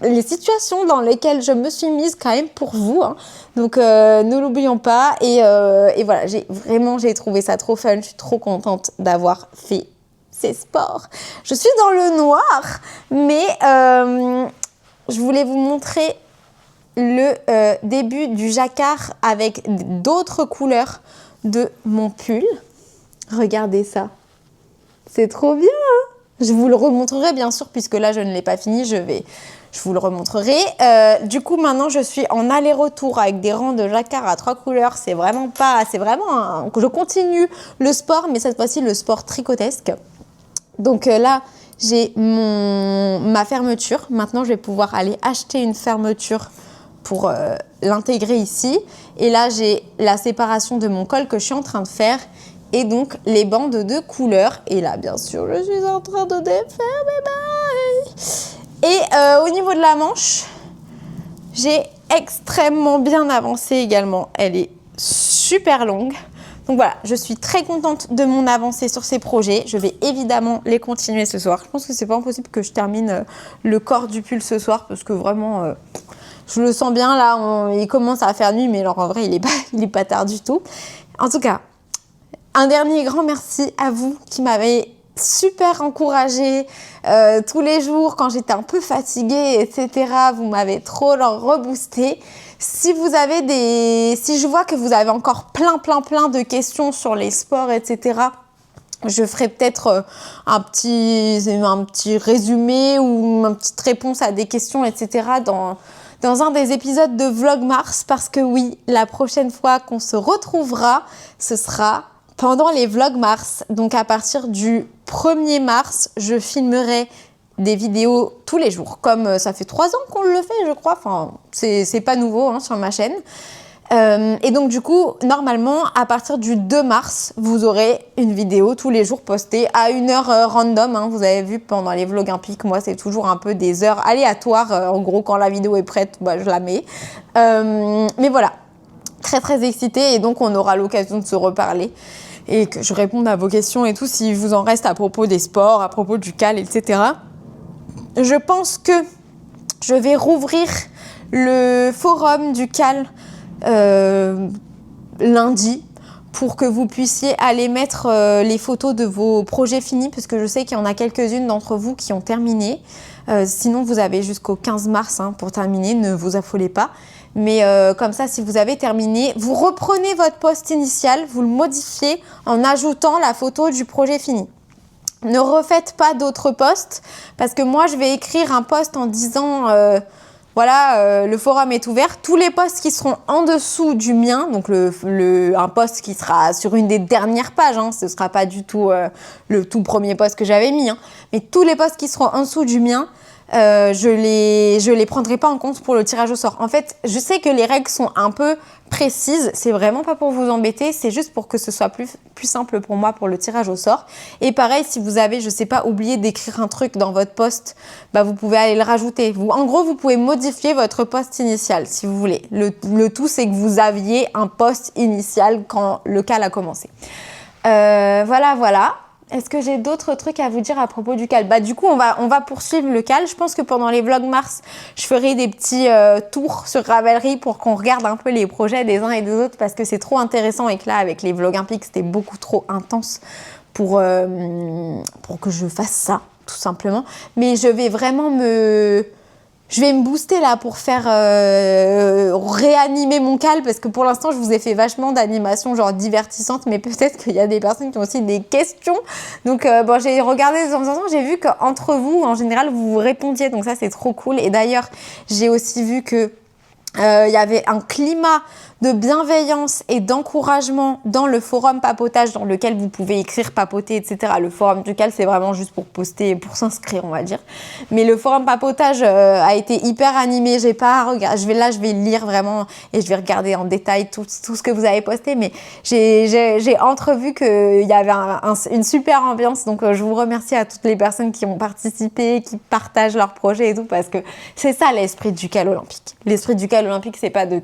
les situations dans lesquelles je me suis mise quand même pour vous, hein. Donc ne l'oublions pas et voilà, j'ai trouvé ça trop fun. Je suis trop contente d'avoir fait ces sports. Je suis dans le noir, mais je voulais vous montrer le début du jacquard avec d'autres couleurs de mon pull. Regardez ça, c'est trop bien, hein. Je vous le remontrerai bien sûr, puisque là je ne l'ai pas fini, je vous le remontrerai. Du coup, maintenant je suis en aller-retour avec des rangs de jacquard à 3 couleurs. Je continue le sport, mais cette fois-ci le sport tricotesque. Donc là, j'ai ma fermeture. Maintenant, je vais pouvoir aller acheter une fermeture pour l'intégrer ici. Et là, j'ai la séparation de mon col que je suis en train de faire. Et donc, les bandes de couleurs. Et là, bien sûr, je suis en train de défaire mes mailles. Et au niveau de la manche, j'ai extrêmement bien avancé également. Elle est super longue. Donc voilà, je suis très contente de mon avancée sur ces projets. Je vais évidemment les continuer ce soir. Je pense que c'est pas impossible que je termine le corps du pull ce soir parce que vraiment, je le sens bien là. Il commence à faire nuit, mais alors en vrai, il est pas tard du tout. En tout cas, un dernier grand merci à vous qui m'avez super encouragée tous les jours quand j'étais un peu fatiguée, etc. Vous m'avez trop reboosté. Si je vois que vous avez encore plein de questions sur les sports, etc., je ferai peut-être un petit résumé ou une petite réponse à des questions, etc. dans un des épisodes de Vlog Mars, parce que oui, la prochaine fois qu'on se retrouvera, ce sera pendant les Vlog Mars. Donc à partir du 1er mars, je filmerai des vidéos tous les jours, comme ça fait 3 ans qu'on le fait, je crois. Enfin, c'est pas nouveau hein, sur ma chaîne. Et donc du coup, normalement, à partir du 2 mars, vous aurez une vidéo tous les jours postée à une heure random. Hein. Vous avez vu pendant les vlogs impiques, moi, c'est toujours un peu des heures aléatoires. En gros, quand la vidéo est prête, bah, je la mets. Mais voilà, très excitée. Et donc, on aura l'occasion de se reparler et que je réponde à vos questions et tout, si vous en reste à propos des sports, à propos du cal, etc. Je pense que je vais rouvrir le forum du cal lundi pour que vous puissiez aller mettre les photos de vos projets finis, parce que je sais qu'il y en a quelques-unes d'entre vous qui ont terminé. Sinon, vous avez jusqu'au 15 mars hein, pour terminer, ne vous affolez pas. Mais comme ça, si vous avez terminé, vous reprenez votre post initial, vous le modifiez en ajoutant la photo du projet fini. Ne refaites pas d'autres posts, parce que moi, je vais écrire un post en disant... le forum est ouvert. Tous les posts qui seront en dessous du mien, donc un post qui sera sur une des dernières pages, hein, ce ne sera pas du tout le tout premier post que j'avais mis, hein, mais tous les posts qui seront en dessous du mien, je les prendrai pas en compte pour le tirage au sort. En fait, je sais que les règles sont un peu précises, c'est vraiment pas pour vous embêter, c'est juste pour que ce soit plus simple pour moi pour le tirage au sort. Et pareil, si vous avez, je sais pas, oublié d'écrire un truc dans votre post, bah vous pouvez aller le rajouter. En gros, vous pouvez modifier votre post initial si vous voulez. Le tout, c'est que vous aviez un post initial quand le cal a commencé. Voilà. Est-ce que j'ai d'autres trucs à vous dire à propos du cal? Bah du coup, on va poursuivre le cal. Je pense que pendant les vlogs mars, je ferai des petits tours sur Ravelry pour qu'on regarde un peu les projets des uns et des autres, parce que c'est trop intéressant et que là, avec les vlogs impiques, c'était beaucoup trop intense pour que je fasse ça, tout simplement. Mais je vais vraiment je vais me booster là pour faire réanimer mon cal, parce que pour l'instant je vous ai fait vachement d'animations genre divertissantes, mais peut-être qu'il y a des personnes qui ont aussi des questions. Donc j'ai regardé de temps en temps, j'ai vu qu'entre vous en général vous vous répondiez, donc ça c'est trop cool. Et d'ailleurs j'ai aussi vu que il y avait un climat de bienveillance et d'encouragement dans le forum papotage dans lequel vous pouvez écrire, papoter, etc. Le forum ducal, c'est vraiment juste pour poster, pour s'inscrire, on va dire. Mais le forum papotage a été hyper animé. J'ai pas regardé, je vais lire vraiment et je vais regarder en détail tout ce que vous avez posté. Mais j'ai entrevu qu'il y avait une super ambiance. Donc, je vous remercie à toutes les personnes qui ont participé, qui partagent leurs projets et tout, parce que c'est ça l'esprit du Cal Olympique. L'esprit du Cal Olympique, c'est pas de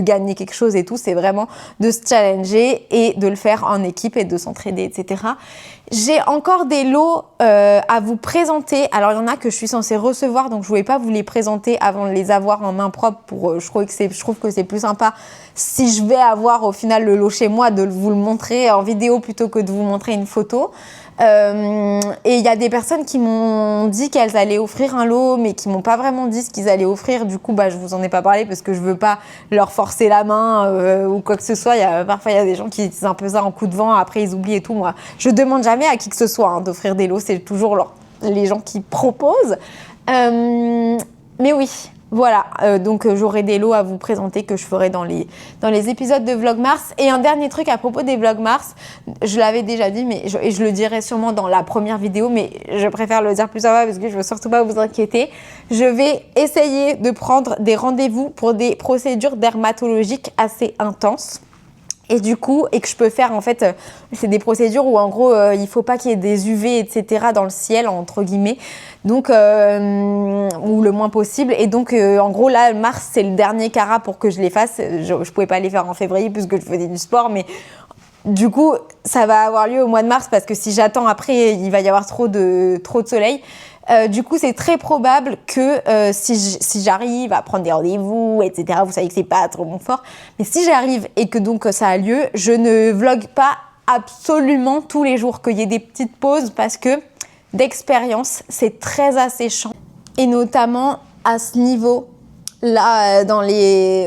gagner quelque chose et tout, c'est vraiment de se challenger et de le faire en équipe et de s'entraider, etc. J'ai encore des lots à vous présenter. Alors, il y en a que je suis censée recevoir, donc je ne voulais pas vous les présenter avant de les avoir en main propre. Je trouve que c'est plus sympa, si je vais avoir au final le lot chez moi, de vous le montrer en vidéo plutôt que de vous montrer une photo. Et il y a des personnes qui m'ont dit qu'elles allaient offrir un lot, mais qui m'ont pas vraiment dit ce qu'ils allaient offrir. Du coup, je vous en ai pas parlé parce que je veux pas leur forcer la main ou quoi que ce soit. Parfois, il y a des gens qui disent un peu ça en coup de vent, après ils oublient et tout. Moi, je demande jamais à qui que ce soit d'offrir des lots, c'est toujours les gens qui proposent. Mais oui. Voilà, donc j'aurai des lots à vous présenter que je ferai dans les épisodes de Vlog Mars. Et un dernier truc à propos des Vlog Mars, je l'avais déjà dit, mais je le dirai sûrement dans la première vidéo, mais je préfère le dire plus tard parce que je veux surtout pas vous inquiéter. Je vais essayer de prendre des rendez-vous pour des procédures dermatologiques assez intenses. Et du coup, et que je peux faire, en fait, c'est des procédures où, en gros, il faut pas qu'il y ait des UV, etc. dans le ciel, entre guillemets. Donc, ou le moins possible. Et donc, en gros, là, mars, c'est le dernier carat pour que je les fasse. Je pouvais pas les faire en février puisque je faisais du sport, mais du coup, ça va avoir lieu au mois de mars parce que si j'attends après, il va y avoir trop de soleil. Du coup, c'est très probable que si j'arrive à prendre des rendez-vous, etc., vous savez que c'est pas trop mon fort, mais si j'arrive et que donc ça a lieu, je ne vlogue pas absolument tous les jours, qu'il y ait des petites pauses parce que d'expérience, c'est très asséchant. Et notamment à ce niveau, là,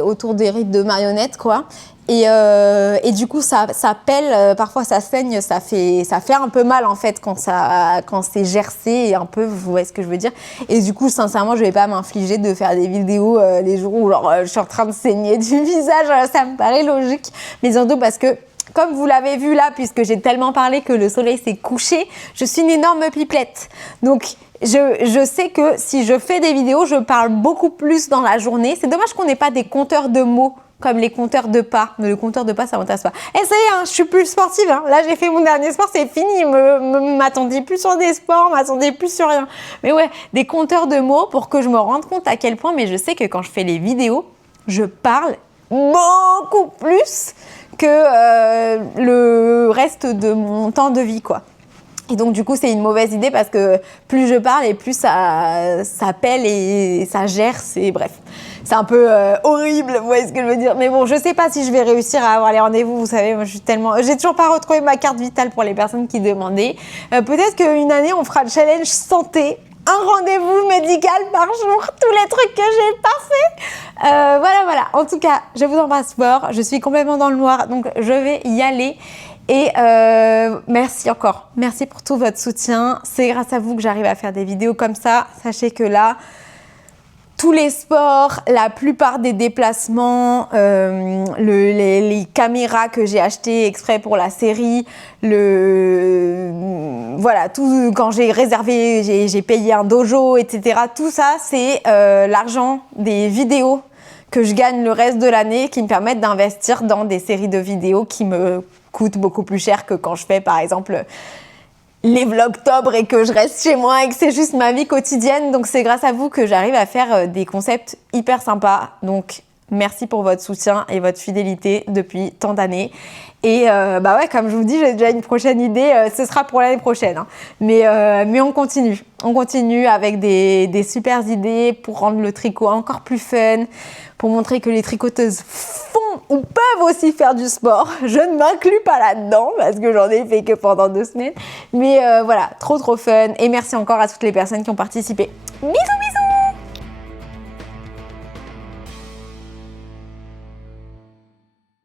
autour des rides de marionnettes, quoi. Et du coup, ça pèle, parfois ça saigne, ça fait un peu mal en fait quand c'est gercé et un peu, vous voyez ce que je veux dire. Et du coup, sincèrement, je vais pas m'infliger de faire des vidéos les jours où je suis en train de saigner du visage, ça me paraît logique. Mais surtout parce que, comme vous l'avez vu là, puisque j'ai tellement parlé que le soleil s'est couché, je suis une énorme pipelette. Donc, je sais que si je fais des vidéos, je parle beaucoup plus dans la journée. C'est dommage qu'on n'ait pas des compteurs de mots comme les compteurs de pas. Mais le compteur de pas, ça m'intéresse pas. Et ça y est, je suis plus sportive. Là, j'ai fait mon dernier sport, c'est fini. M'attendez plus sur des sports, m'attendez plus sur rien. Mais ouais, des compteurs de mots pour que je me rende compte à quel point. Mais je sais que quand je fais les vidéos, je parle beaucoup plus que le reste de mon temps de vie, quoi. Et donc, du coup, c'est une mauvaise idée parce que plus je parle et plus ça pèle et ça gerce et bref. C'est un peu horrible, vous voyez ce que je veux dire. Mais bon, je sais pas si je vais réussir à avoir les rendez-vous, vous savez, moi j'ai toujours pas retrouvé ma carte vitale pour les personnes qui demandaient. Peut-être qu'une année, on fera le challenge santé. Un rendez-vous médical par jour, tous les trucs que j'ai pas fait. Voilà. En tout cas, je vous embrasse fort. Je suis complètement dans le noir, donc je vais y aller. Et merci encore. Merci pour tout votre soutien. C'est grâce à vous que j'arrive à faire des vidéos comme ça. Sachez que là, tous les sports, la plupart des déplacements, les caméras que j'ai achetées exprès pour la série, voilà, tout, quand j'ai réservé, j'ai payé un dojo, etc. Tout ça, c'est l'argent des vidéos que je gagne le reste de l'année qui me permettent d'investir dans des séries de vidéos qui me coûtent beaucoup plus cher que quand je fais, par exemple, les vlogtober et que je reste chez moi et que c'est juste ma vie quotidienne. Donc, c'est grâce à vous que j'arrive à faire des concepts hyper sympas. Donc, merci pour votre soutien et votre fidélité depuis tant d'années. Et ouais, comme je vous dis, j'ai déjà une prochaine idée. Ce sera pour l'année prochaine. Hein. Mais on continue. On continue avec des super idées pour rendre le tricot encore plus fun, pour montrer que les tricoteuses font ou peuvent aussi faire du sport. Je ne m'inclus pas là-dedans parce que j'en ai fait que pendant 2 semaines. Mais voilà, trop fun. Et merci encore à toutes les personnes qui ont participé. Bisous, bisous!